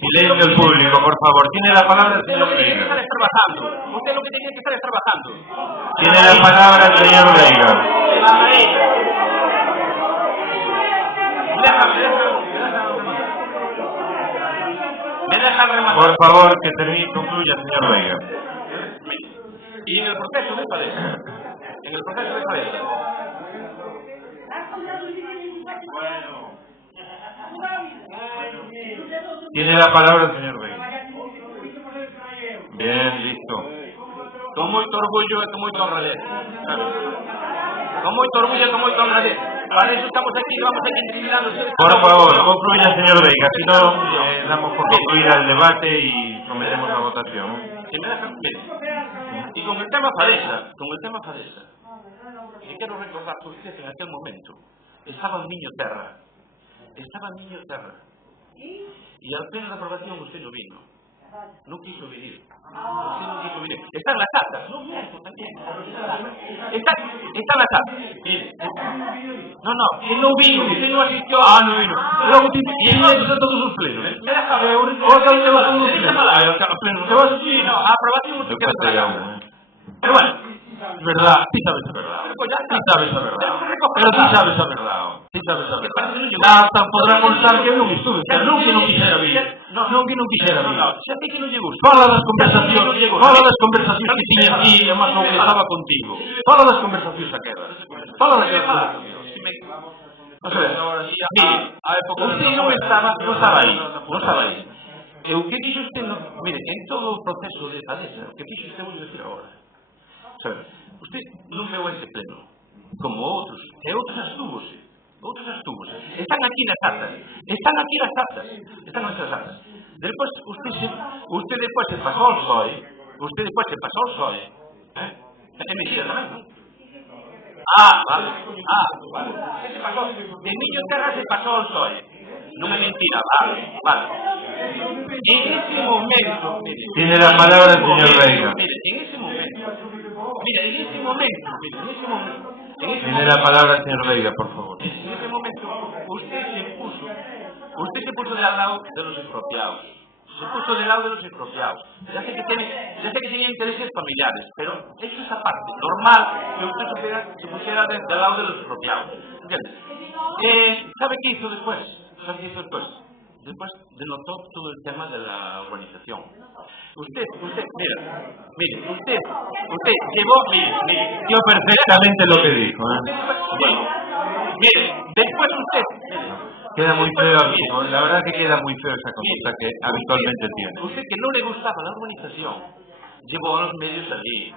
Silencio el público, por favor. Tiene la palabra el Usted lo señor que tiene que Veiga. estar es trabajando. Usted lo que tiene que estar es trabajando. Tiene la palabra el señor Veiga. Me deja rematar. Por favor, que termine, concluya, señor Veiga. Y en el proceso de padeza. Tiene la palabra el señor Veiga. Bien, listo. Con moito orgullo e con moito honradez. Con moito orgullo e con moito honradez. Para eso estamos aquí, vamos aquí disciplinando. Por favor, concluya, señor Veiga. Si no, damos por concluida el debate y sometemos a votación. Si me dejan, mire. Y con el tema Fadesa, y quiero recordar que usted en aquel momento estaba el niño Terra. Y al pleno de aprobación usted no vino. No quiso venir. No quiso venir. Están las actas. No miento también. Están las actas. Mire. No, que no vino. Que no asistió. No vino. Luego y en a todos los plenos. Me deja ver. Otra vez va a todos los plenos. Se va a subir. No, aprobación se queda para allá. Pero bueno. Es verdad, sí sabes la verdad. Sí sabes la verdad. Pero sí sabes la verdad. Sí sabes la verdad. Nada podrá constar que non estuve. Non que non quixera vir. Non que non quixera vir. Xa te que non lle gusta. Fala das conversacións que tiña aquí, e máis non estaba contigo. Fala das conversacións aquelas. Fala das conversacións. O sea, mire, usted non estaba aí. E o que dixo usted, mire, en todo o proceso de Padesa, o que dixo usted vou decir agora. O sea, usted non veu ese pleno, como outros, e outros astúvose. Están aquí nas actas. Están nas actas. Despois, usted despois se pasou ao PSOE. É mentira tamén, non? Vale. Se pasou. Emilio Terra se pasou ao PSOE. Non é mentira, vale. En ese momento... Tiene la palabra el señor Veiga. En ese momento... Tiene la palabra el señor Veiga, por favor. En ese momento, usted se puso del lado de los expropiados. Ya sé que tenía intereses familiares, pero eso es aparte. Normal que usted se pusiera del lado de los expropiados. ¿Entiendes? ¿Sabe qué hizo después? Después denotó todo el tema de la urbanización. Usted llevó, mire, Yo perfectamente lo que dijo, Mire, después usted... Queda muy feo, la verdad que queda muy feo esa conducta que habitualmente tiene. Usted que no le gustaba la urbanización, llevó a los medios allí,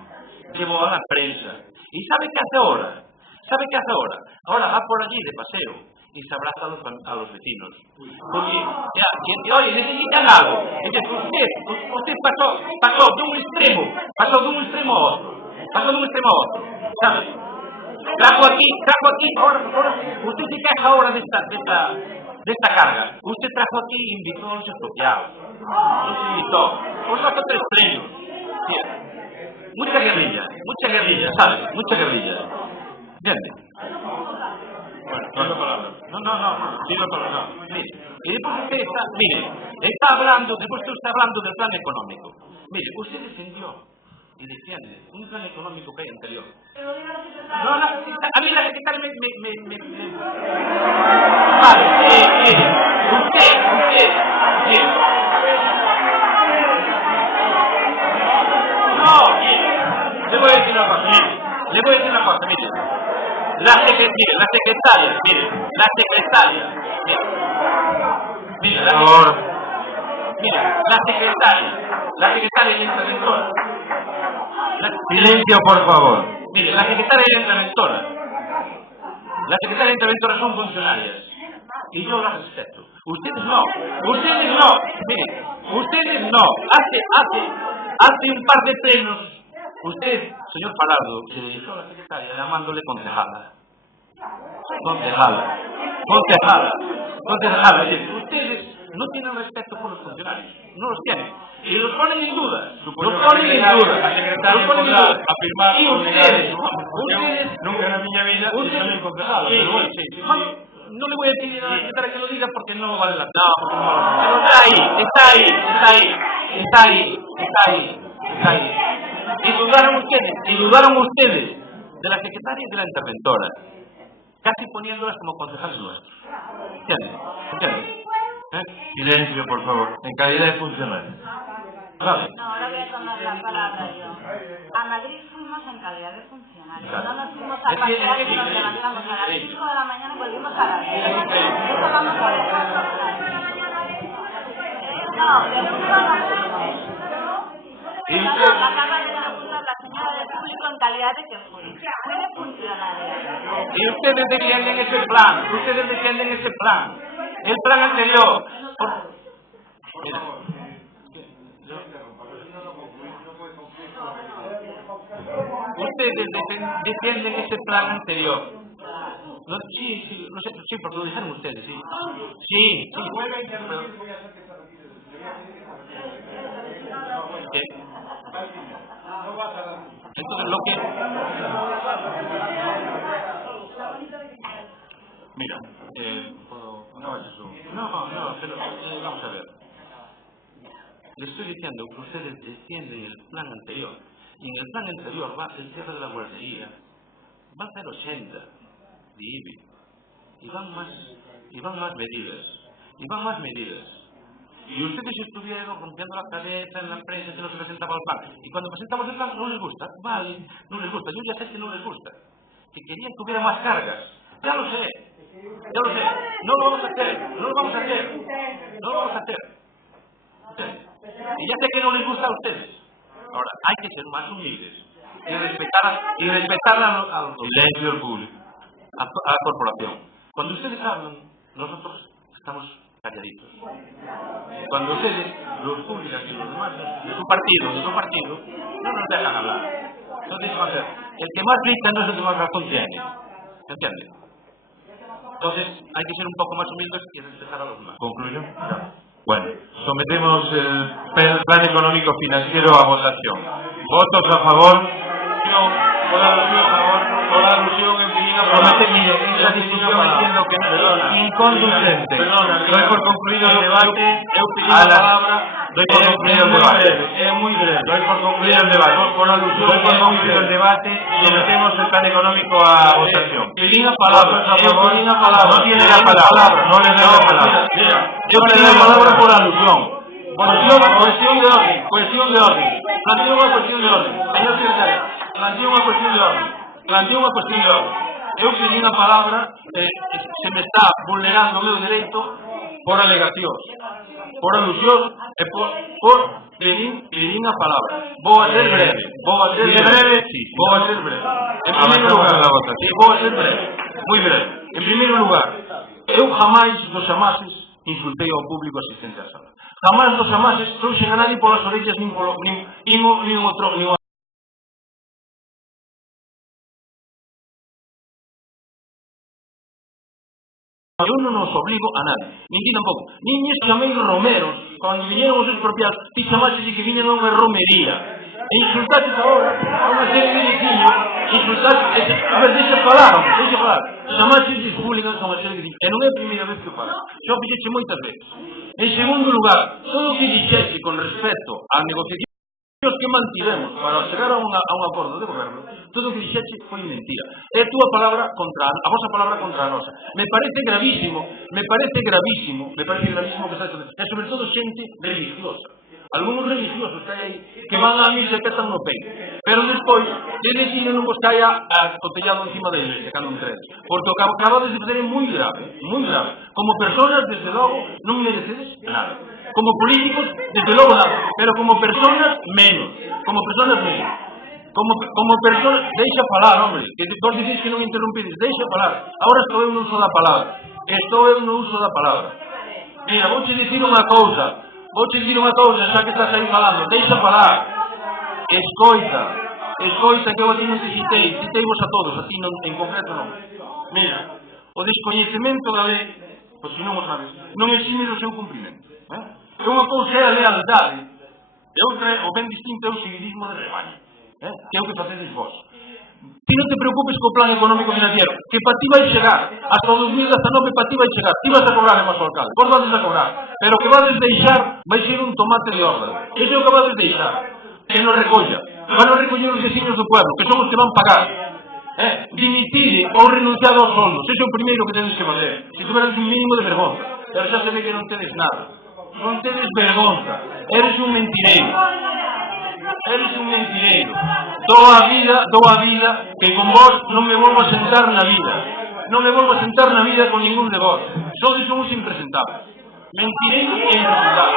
llevó a la prensa. ¿Y sabe qué hace ahora? Ahora va por allí de paseo y se abraza a los vecinos. Oye, necesitan algo. Entonces, usted pasó de un extremo a otro. ¿Sabes? Trajo aquí, ahora, usted se queja ahora de esta carga. Usted trajo aquí y invitó a los expropiados. Por los otros 3 plenos. Mucha guerrilla, ¿sabes? ¿Entiende? Bueno, palabra. No. Sigo palabra. Mire, y después usted está hablando del plan económico. Mire, usted defendió y defiende un plan económico que hay anterior. No, a mí la secretaria me... Vale, usted, no, le voy a decir una cosa, mire. La secretaria, y la interventora. Silencio, por favor. Mire, la secretaria y la interventora son funcionarias y yo las respeto. Ustedes no. Mire, ustedes no. Hace un par de plenos, usted, señor Falardo, se dirigió a la secretaria llamándole concejala. Ustedes no tienen respeto por los funcionarios, no los tienen. Y los ponen en duda. La secretaria podrá afirmar y ustedes nunca en la miña vida he salido concejala. No le voy a decir a la secretaria que lo diga porque no vale la pena. Pero está ahí. Y dudaron ustedes de la secretaria y de la interventora, casi poniéndolas como concejales nuestros. ¿Entiendes? Silencio, por favor. En calidad de funcionario. Vale. No, ahora voy a tomar la palabra yo. A Madrid fuimos en calidad de funcionarios. No nos fuimos a pasear y nos levantamos a las 5 de la mañana y volvimos a las 10. Eso vamos a dejarlo claro. No, de público no fuimos. Acaba de preguntar la señora del público en calidad de que fui. Fui de funcionaria. Y ustedes defienden ese plan. El plan anterior. Mira. Ustedes defienden ese plan anterior. No, sí, no sé, sí, porque lo dijeron ustedes, sí. Sí. Entonces, lo que... Mira, No es eso. no, pero vamos a ver. Le estoy diciendo que ustedes defienden el plan anterior. Y en el plan anterior va el cierre de la guardería. Va a ser 80 de IBI. Y van más medidas. Y ustedes estuvieron rompiendo la cabeza en la prensa que no se presentaba el plan. Y cuando presentamos el plan no les gusta. Vale, no les gusta. Yo ya sé que no les gusta. Que querían que hubiera más cargas. Ya lo sé. No lo vamos a hacer. Y ya sé que no les gusta a ustedes. Ahora, hay que ser más humildes y respetar a los silencio del público, a la corporación. Cuando ustedes hablan, nosotros estamos calladitos. Cuando ustedes, los públicos y los demás de su partido, no nos dejan hablar. Entonces, a ver, el que más grita no es el que más razón tiene. ¿Entiendes? Entonces, hay que ser un poco más humildes y respetar a los demás. ¿Concluyo? Bueno, sometemos el plan económico financiero a votación. ¿Votos a favor? Por la alusión en Esa discusión entiendo que es inconducente. Doy por concluido el debate. Doy por concluido el debate. Es muy breve. Doy por concluido el debate. Doy por concluido el debate. Sometemos el plan económico a votación. Que diga palabras, a favor. No tiene la palabra. No le doy la palabra. Yo le doy la palabra por alusión. Cuestión de orden. Planteo una cuestión de orden. Señor secretario, planteo una cuestión de orden. Eu pedi unha palabra, se me está vulnerando o meu dereito por alegacións, por alusión e por pedir a palabra. Vou a ser breve. En primeiro lugar, vou a ser breve, moi breve. En primeiro lugar, eu jamais dos xamases insultei ao público asistente á sala. Jamás dos xamases trouxen a nadie polas orellas nin outro. Eu non os obligo a nadie, nin ti tampouco. Nin os chamei romeros, cando viñeron os expropiados, ti chamaste que viñan a unha romería. E insultaste agora a unha serie de veciños, a ver, deixa falar. Chamaste de hooligans a unha serie de veciños. E non é a primeira vez que o falas. Xa o fixeche moitas veces. En segundo lugar, todo o que dixeste con respecto á negociación que mantivemos para chegar a un acordo de goberno, todo o que dixeche foi mentira. É a túa palabra contra a vosa palabra contra a nosa. Me parece gravísimo que está todo. E sobre todo xente religiosa. Algunos religiosos que hai aí que van a misa e petan no peito, pero despois de deciden non vos caia cotellado encima da iglesia cando entredes, porque o que acabades de fazer é moi grave. Como personas, desde logo, non merecedes nada. Como políticos, desde logo nada, pero como personas, menos. Como personas, deixa falar, hombre, que vos dices que non interrumpides, deixa falar. Ahora estou eu no uso da palabra. Mira, vouche dicir unha cousa, xa que estás aí falando, deixa falar. Escoita que eu a ti non te citeivos a todos, a ti en concreto non. Mira, o descoñecemento da lei, pois se non o sabes, non exime do seu cumprimento. Unha cousa é a lealdade, e outra, o ben distinto, é o civilismo de rebaño, que é o que facedes vos. Ti non te preocupes co plan económico financiero, que para ti vai chegar, hasta o 2019 para ti vai chegar, ti vas a cobrar en o alcalde, vos vas a cobrar, pero o que vades deixar vai ser un tomate de órgano, ese é o que vades deixar, que nos recolla, van a recoller os veciños do pueblo, que son os que van pagar, dimitide ou renunciado aos soldos, ese é o primeiro que tedes que fazer, se tuveras un mínimo de vergonza, pero xa se ve que non tedes nada, non tedes vergonza, eres un mentireiro. Dou a vida que con vos non me volvo a sentar na vida con ningún de vos. Sodes uns impresentables. Mentireiros e impresentables.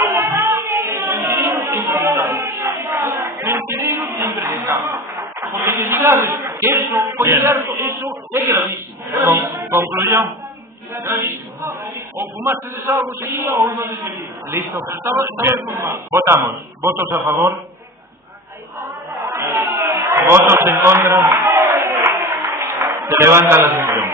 Porque se mirades que eso, foi certo, eso é gravísimo. Conclusión. Gravísimo. Ou fumaste de algo seguía ou non de seguía. Listo. Estaba muy mal. Votamos. Votos a favor. Votos en contra. Se levanta la sesión.